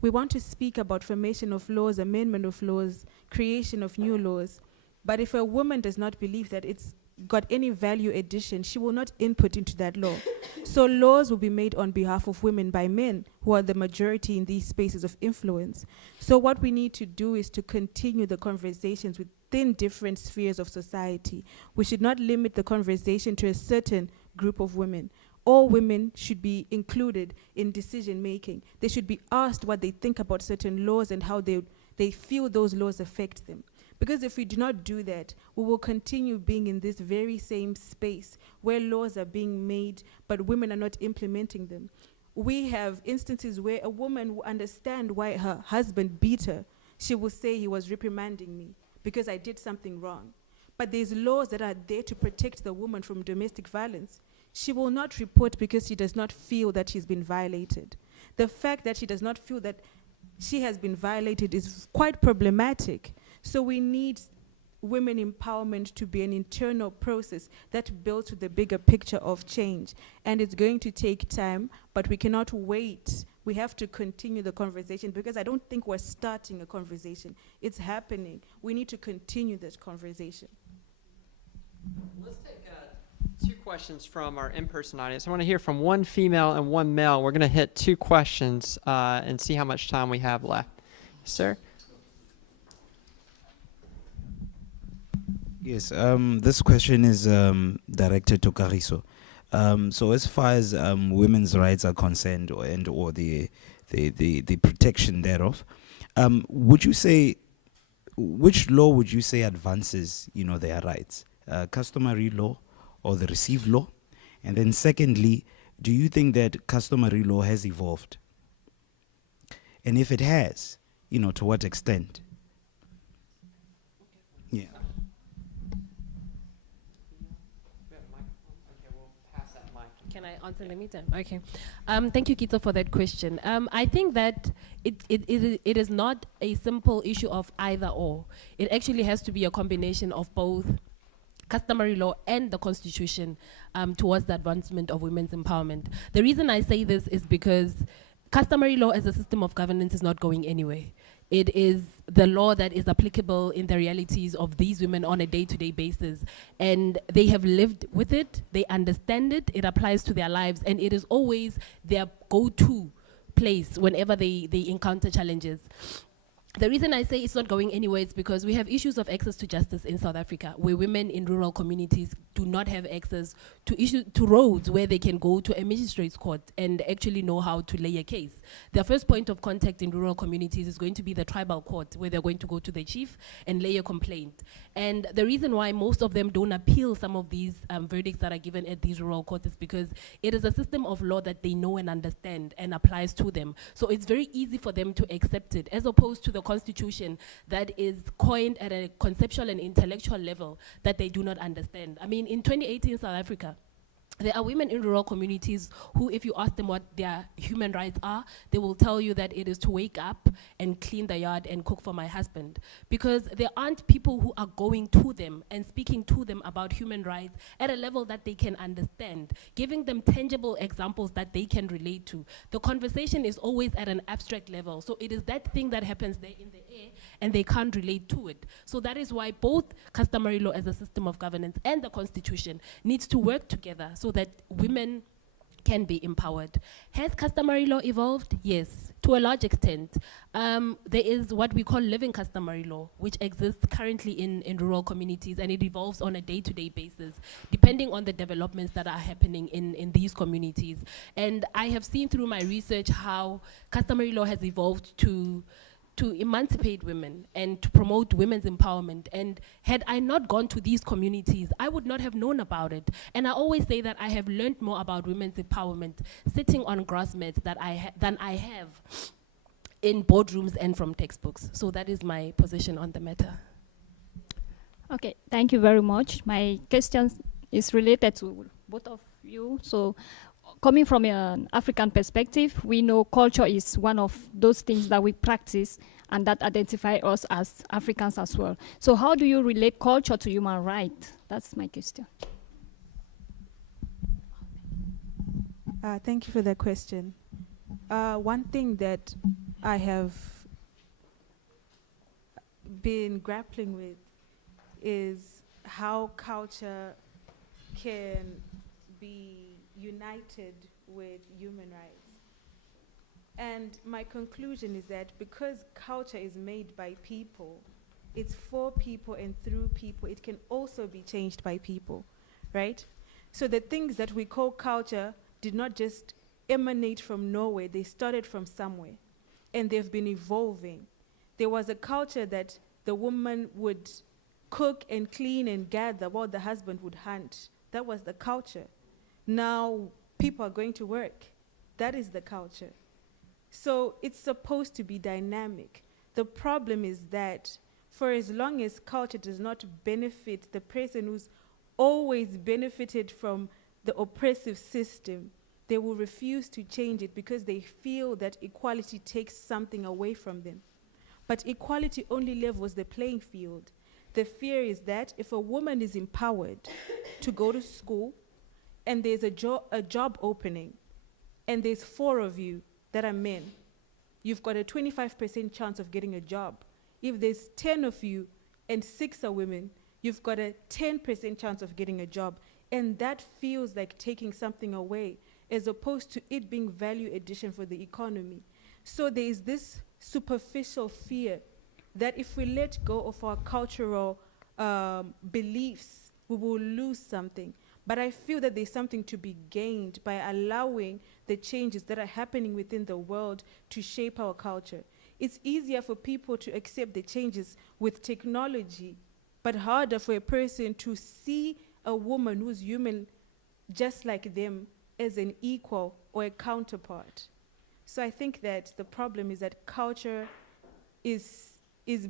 We want to speak about formation of laws, amendment of laws, creation of new laws, but if a woman does not believe that it's got any value addition, she will not input into that law. So laws will be made on behalf of women by men who are the majority in these spaces of influence. So what we need to do is to continue the conversations within different spheres of society. We should not limit the conversation to a certain group of women. All women should be included in decision making. They should be asked what they think about certain laws and how they feel those laws affect them. Because if we do not do that, we will continue being in this very same space where laws are being made, but women are not implementing them. We have instances where a woman will understand why her husband beat her. She will say he was reprimanding me because I did something wrong. But there's laws that are there to protect the woman from domestic violence. She will not report because she does not feel that she's been violated. The fact that she does not feel that she has been violated is quite problematic. So we need women empowerment to be an internal process that builds to the bigger picture of change. And it's going to take time, but we cannot wait. We have to continue the conversation because I don't think we're starting a conversation. It's happening. We need to continue this conversation. Let's take two questions from our in-person audience. I want to hear from one female and one male. We're going to hit two questions and see how much time we have left. Sir? Yes, this question is directed to Kagiso. So as far as women's rights are concerned or the protection thereof, would you say, which law would you say advances, their rights? Customary law or the received law? And then secondly, do you think that customary law has evolved? And if it has, to what extent? Yeah. Can I answer in the meantime? Okay. Thank you, Kita, for that question. I think that it is not a simple issue of either or. It actually has to be a combination of both customary law and the constitution towards the advancement of women's empowerment. The reason I say this is because customary law as a system of governance is not going anywhere. It is the law that is applicable in the realities of these women on a day-to-day basis. And they have lived with it, they understand it, it applies to their lives, and it is always their go-to place whenever they encounter challenges. The reason I say it's not going anywhere is because we have issues of access to justice in South Africa, where women in rural communities do not have access to roads where they can go to a magistrate's court and actually know how to lay a case. Their first point of contact in rural communities is going to be the tribal court, where they're going to go to the chief and lay a complaint. And the reason why most of them don't appeal some of these verdicts that are given at these rural courts is because it is a system of law that they know and understand and applies to them. So it's very easy for them to accept it, as opposed to the constitution that is coined at a conceptual and intellectual level that they do not understand. I mean, in 2018 South Africa, There are women in rural communities who, if you ask them what their human rights are, they will tell you that it is to wake up and clean the yard and cook for my husband. Because there aren't people who are going to them and speaking to them about human rights at a level that they can understand, giving them tangible examples that they can relate to. The conversation is always at an abstract level. So it is that thing that happens there in the air and they can't relate to it. So that is why both customary law as a system of governance and the constitution needs to work together so that women can be empowered. Has customary law evolved? Yes, to a large extent. There is what we call living customary law, which exists currently in rural communities, and it evolves on a day-to-day basis, depending on the developments that are happening in these communities. And I have seen through my research how customary law has evolved to emancipate women and to promote women's empowerment. And had I not gone to these communities, I would not have known about it. And I always say that I have learned more about women's empowerment sitting on grass mats than I have in boardrooms and from textbooks. So that is my position on the matter. Okay, thank you very much. My question is related to both of you. So, coming from an African perspective, we know culture is one of those things that we practice and that identify us as Africans as well. So how do you relate culture to human rights? That's my question. Thank you for that question. One thing that I have been grappling with is how culture can be united with human rights. And my conclusion is that because culture is made by people, it's for people and through people, it can also be changed by people, right? So the things that we call culture did not just emanate from nowhere, they started from somewhere, and they've been evolving. There was a culture that the woman would cook and clean and gather while the husband would hunt. That was the culture. Now people are going to work. That is the culture. So it's supposed to be dynamic. The problem is that for as long as culture does not benefit the person who's always benefited from the oppressive system, they will refuse to change it because they feel that equality takes something away from them. But equality only levels the playing field. The fear is that if a woman is empowered to go to school, and there's a job opening, and there's 4 of you that are men, you've got a 25% chance of getting a job. If there's 10 of you and 6 are women, you've got a 10% chance of getting a job. And that feels like taking something away, as opposed to it being value addition for the economy. So there is this superficial fear that if we let go of our cultural beliefs, we will lose something. But I feel that there's something to be gained by allowing the changes that are happening within the world to shape our culture. It's easier for people to accept the changes with technology, but harder for a person to see a woman who's human just like them as an equal or a counterpart. So I think that the problem is that culture is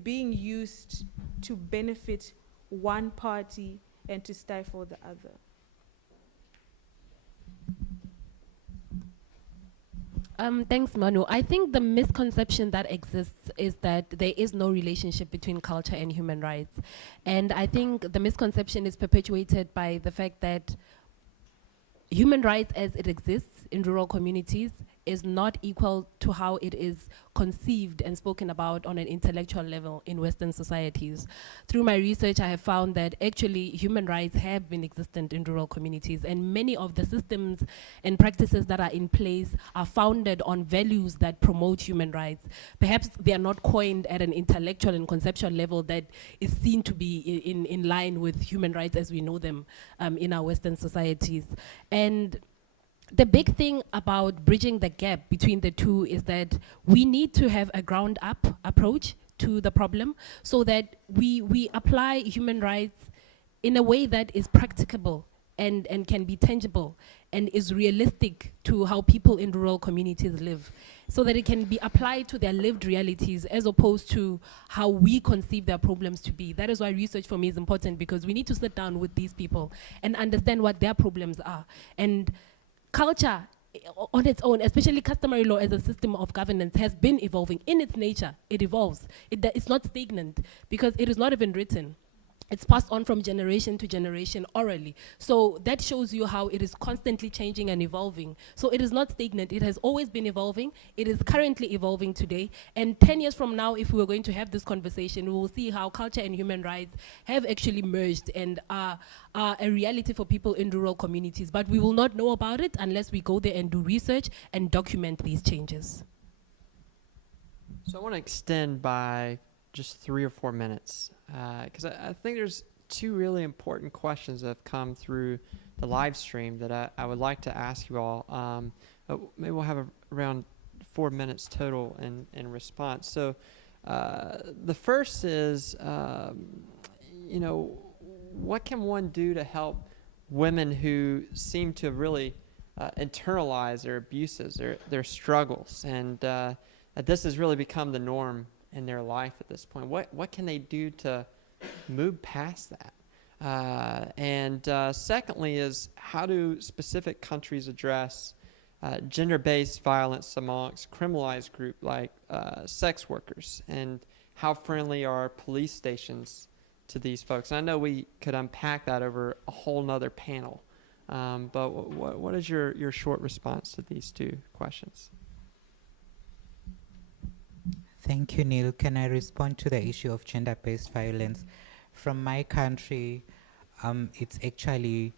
being used to benefit one party and to stifle the other. Thanks, Manu. I think the misconception that exists is that there is no relationship between culture and human rights. And I think the misconception is perpetuated by the fact that human rights as it exists in rural communities is not equal to how it is conceived and spoken about on an intellectual level in Western societies. Through my research, I have found that actually human rights have been existent in rural communities, and many of the systems and practices that are in place are founded on values that promote human rights. Perhaps they are not coined at an intellectual and conceptual level that is seen to be in line with human rights as we know them in our Western societies. And the big thing about bridging the gap between the two is that we need to have a ground-up approach to the problem so that we apply human rights in a way that is practicable and can be tangible and is realistic to how people in rural communities live, so that it can be applied to their lived realities as opposed to how we conceive their problems to be. That is why research for me is important, because we need to sit down with these people and understand what their problems are. And culture on its own, especially customary law as a system of governance, has been evolving. In its nature, it evolves. It's not stagnant because it is not even written. It's passed on from generation to generation orally. So that shows you how it is constantly changing and evolving. So it is not stagnant. It has always been evolving. It is currently evolving today. And 10 years from now, if we were going to have this conversation, we will see how culture and human rights have actually merged and are a reality for people in rural communities. But we will not know about it unless we go there and do research and document these changes. So I want to extend by just 3 or 4 minutes, because I think there's 2 really important questions that have come through the live stream that I would like to ask you all. Maybe we'll have around 4 minutes total in response. So the first is, what can one do to help women who seem to really internalize their abuses, their struggles, and that this has really become the norm in their life at this point? What can they do to move past that? And secondly is, how do specific countries address gender-based violence amongst criminalized group like sex workers, and how friendly are police stations to these folks? And I know we could unpack that over a whole nother panel, but what is your short response to these 2 questions? Thank you, Neil. Can I respond to the issue of gender-based violence? From my country, it's actually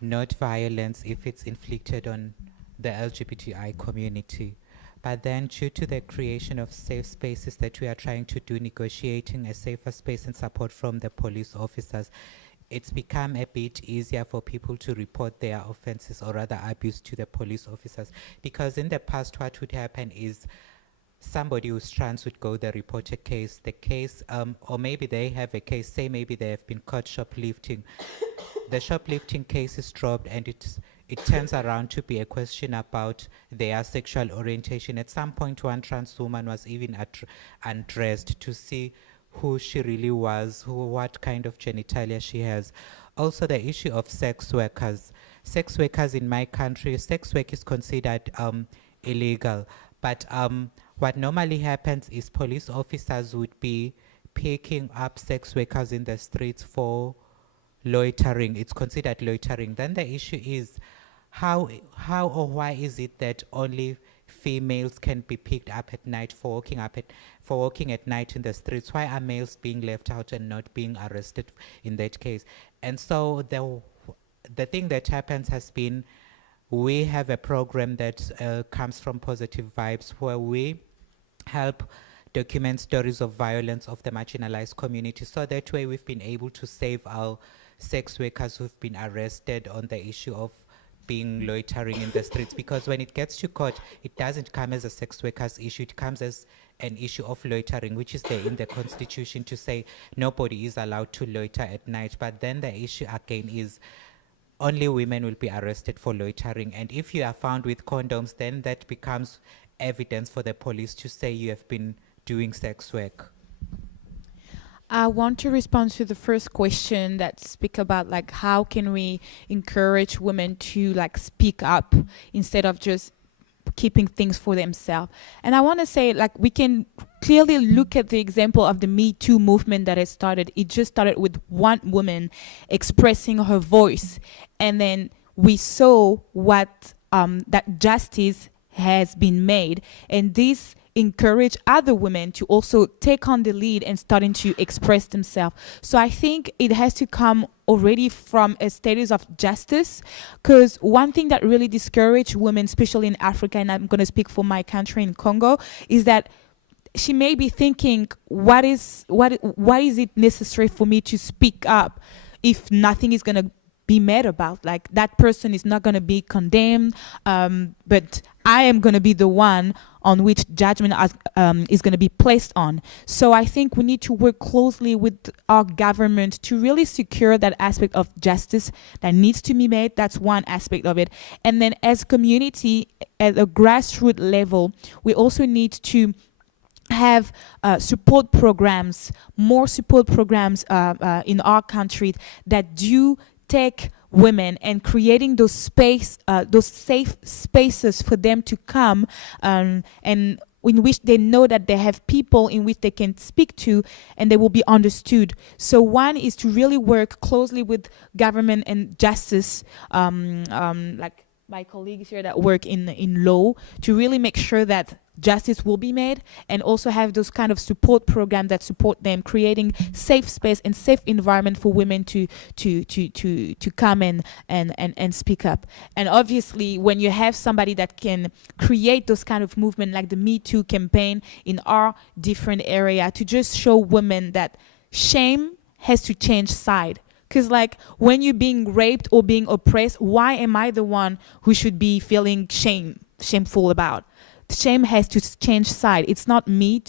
not violence if it's inflicted on the LGBTQI community. But then, due to the creation of safe spaces that we are trying to do, negotiating a safer space and support from the police officers, it's become a bit easier for people to report their offenses or rather abuse to the police officers. Because in the past, what would happen is somebody who's trans would go there, report a case, or maybe they have a case, say maybe they have been caught shoplifting. The shoplifting case is dropped, and it turns around to be a question about their sexual orientation. At some point, one trans woman was even undressed to see who she really was, what kind of genitalia she has. Also, the issue of sex workers. Sex workers in my country, sex work is considered illegal, but what normally happens is police officers would be picking up sex workers in the streets for loitering. It's considered loitering. Then the issue is how or why is it that only females can be picked up at night for walking at night in the streets? Why are males being left out and not being arrested in that case? And so the thing that happens has been, we have a program that comes from Positive Vibes, where we help document stories of violence of the marginalized community. So that way we've been able to save our sex workers who've been arrested on the issue of being loitering in the streets. Because when it gets to court, it doesn't come as a sex workers issue, it comes as an issue of loitering, which is there in the constitution to say nobody is allowed to loiter at night. But then the issue again is, only women will be arrested for loitering. And if you are found with condoms, then that becomes evidence for the police to say you have been doing sex work. I want to respond to the first question that speak about like how can we encourage women to like speak up instead of just keeping things for themselves. And I want to say, like, we can clearly look at the example of the Me Too movement that has started. It just started with one woman expressing her voice, and then we saw what that justice has been made, and this encourage other women to also take on the lead and starting to express themselves. So I think it has to come already from a status of justice, because one thing that really discourages women, especially in Africa, and I'm going to speak for my country in Congo, is that she may be thinking, why is it necessary for me to speak up if nothing is going to be mad about? Like, that person is not going to be condemned, but I am going to be the one on which judgment is going to be placed on. So I think we need to work closely with our government to really secure that aspect of justice that needs to be made. That's one aspect of it. And then as a community, at a grassroots level, we also need to have support programs, more support programs in our country that do take women and creating those safe spaces for them to come and in which they know that they have people in which they can speak to and they will be understood. So one is to really work closely with government and justice, like my colleagues here that work in law, to really make sure that justice will be made, and also have those kind of support programs that support them, creating safe space and safe environment for women to come and speak up. And obviously, when you have somebody that can create those kind of movement like the Me Too campaign in our different area, to just show women that shame has to change side. Because like when you're being raped or being oppressed, why am I the one who should be feeling shameful about? Shame has to change side. It's not me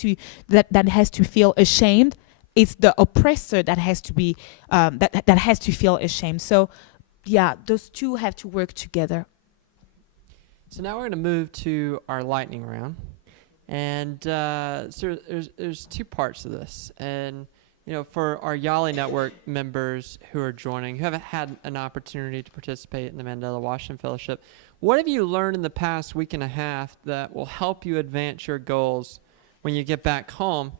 that has to feel ashamed. It's the oppressor that has to be that has to feel ashamed. So yeah, those two have to work together. So now we're going to move to our lightning round. And so there's two parts to this. And for our Yali Network members who are joining, who haven't had an opportunity to participate in the Mandela Washington Fellowship, what have you learned in the past week and a half that will help you advance your goals when you get back home?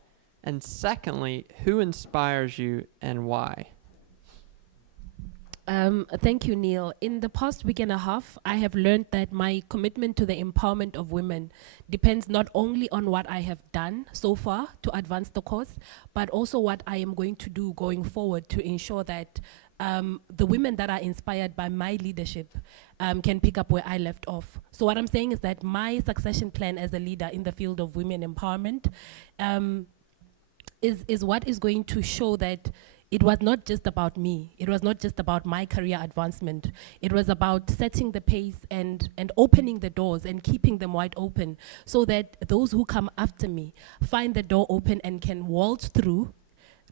And secondly, who inspires you and why? Thank you, Neil. In the past week and a half, I have learned that my commitment to the empowerment of women depends not only on what I have done so far to advance the cause, but also what I am going to do going forward to ensure that the women that are inspired by my leadership can pick up where I left off. So what I'm saying is that my succession plan as a leader in the field of women empowerment is what is going to show that it was not just about me. It was not just about my career advancement. It was about setting the pace and opening the doors and keeping them wide open so that those who come after me find the door open and can waltz through,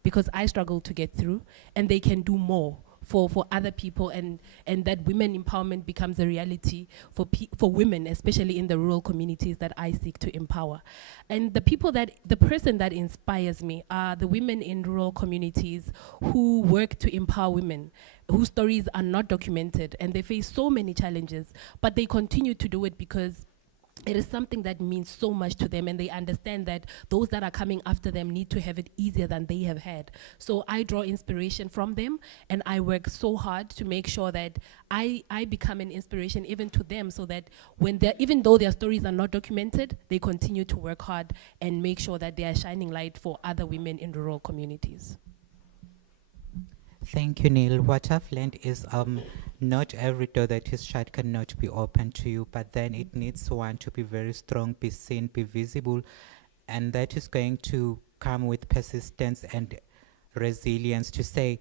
because I struggle to get through, and they can do more for other people, and that women empowerment becomes a reality for women, especially in the rural communities that I seek to empower. And the person that inspires me are the women in rural communities who work to empower women, whose stories are not documented, and they face so many challenges, but they continue to do it because it is something that means so much to them, and they understand that those that are coming after them need to have it easier than they have had. So I draw inspiration from them, and I work so hard to make sure that I become an inspiration even to them, so that even though their stories are not documented, they continue to work hard and make sure that they are shining light for other women in rural communities. Thank you, Neil. What I've learned is not every door that is shut cannot be open to you, but then it needs one to be very strong, be seen, be visible, and that is going to come with persistence and resilience to say,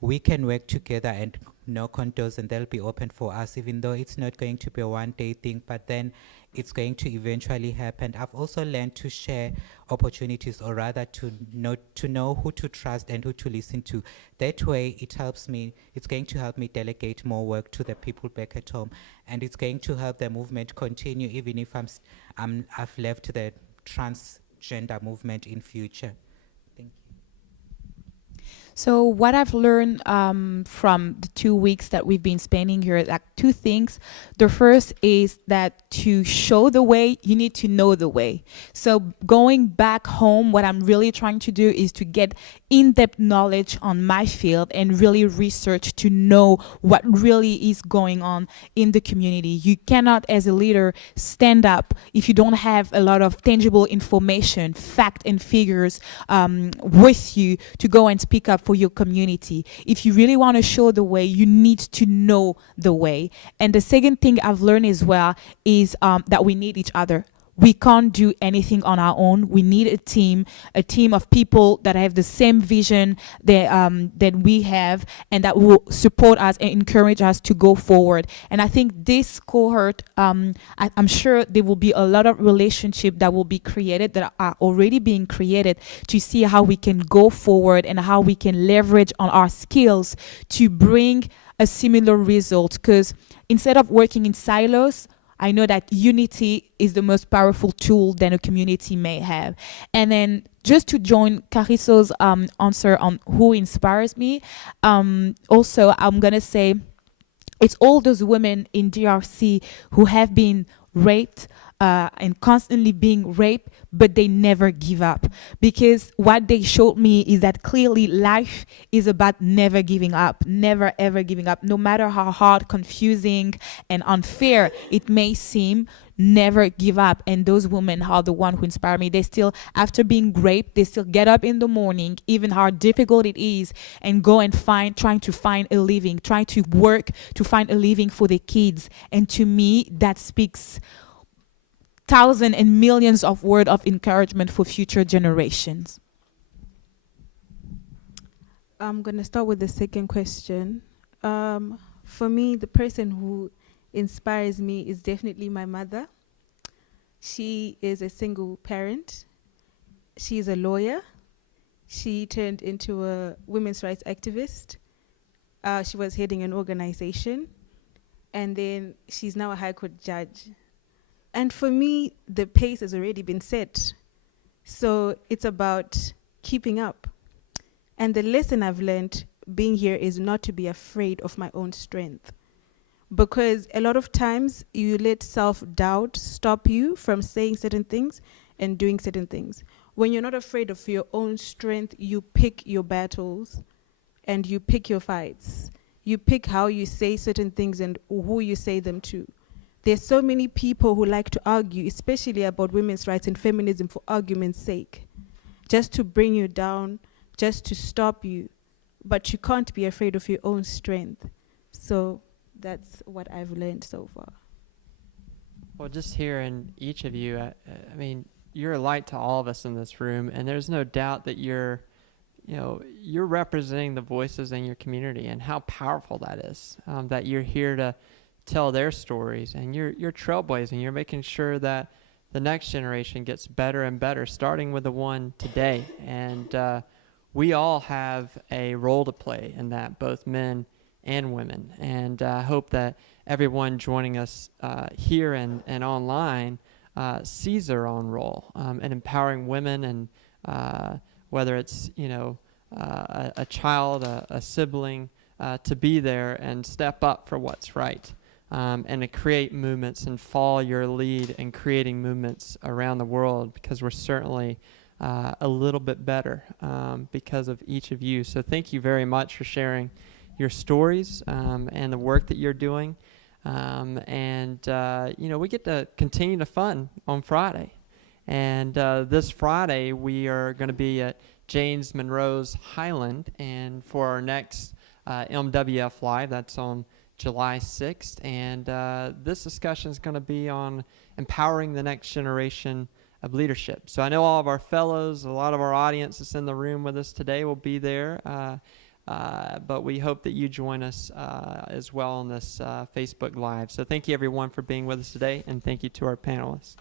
we can work together and knock on doors and they'll be open for us, even though it's not going to be a one-day thing, but then it's going to eventually happen. I've also learned to share opportunities, or rather to know who to trust and who to listen to. That way it helps me, it's going to help me delegate more work to the people back at home, and it's going to help the movement continue even if I've left the transgender movement in future. Thank you. So what I've learned from the 2 weeks that we've been spending here, like two things. The first is that to show the way, you need to know the way. So going back home, what I'm really trying to do is to get in-depth knowledge on my field and really research to know what really is going on in the community. You cannot, as a leader, stand up if you don't have a lot of tangible information, fact and figures with you to go and speak up for your community. If you really want to show the way, you need to know the way. And the second thing I've learned as well is that we need each other. we can't do anything on our own. We need a team of people that have the same vision that we have, and that will support us and encourage us to go forward. And I think this cohort, I'm sure there will be a lot of relationships that will be created, that are already being created, to see how we can go forward and how we can leverage on our skills to bring a similar result. Because instead of working in silos, I know that unity is the most powerful tool that a community may have. And then just to join Kagiso's answer on who inspires me, also I'm going to say it's all those women in DRC who have been raped and constantly being raped, but they never give up. Because what they showed me is that clearly life is about never giving up, never ever giving up, no matter how hard, confusing, and unfair it may seem. Never give up. And those women are the one who inspire me. They still, after being raped, they still get up in the morning, even how difficult it is, and go and trying to find a living, trying to work to find a living for the kids. And to me, that speaks thousands and millions of words of encouragement for future generations. I'm going to start with the second question. For me, the person who inspires me is definitely my mother. She is a single parent. She's a lawyer. She turned into a women's rights activist. She was heading an organization. And then she's now a high court judge. And for me, the pace has already been set. So it's about keeping up. And the lesson I've learned being here is not to be afraid of my own strength. Because a lot of times you let self-doubt stop you from saying certain things and doing certain things. When you're not afraid of your own strength, you pick your battles and you pick your fights. You pick how you say certain things and who you say them to. There's so many people who like to argue, especially about women's rights and feminism, for argument's sake, just to bring you down, just to stop you. But you can't be afraid of your own strength. So that's what I've learned so far. Well, just hearing each of you, I mean, you're a light to all of us in this room, and there's no doubt that you're representing the voices in your community, and how powerful that is, that you're here to tell their stories, and you're trailblazing. You're making sure that the next generation gets better and better, starting with the one today. And we all have a role to play in that, both men and women. And I hope that everyone joining us here and online sees their own role in empowering women, and whether it's a child, a sibling, to be there and step up for what's right. And to create movements and follow your lead in creating movements around the world, because we're certainly a little bit better because of each of you. So thank you very much for sharing your stories and the work that you're doing. We get to continue the fun on Friday. And this Friday, we are going to be at James Monroe's Highland, and for our next MWF Live, that's on July 6th, and this discussion is going to be on empowering the next generation of leadership. So I know all of our fellows, a lot of our audience that's in the room with us today will be there, but we hope that you join us as well on this Facebook Live. So thank you everyone for being with us today, and thank you to our panelists.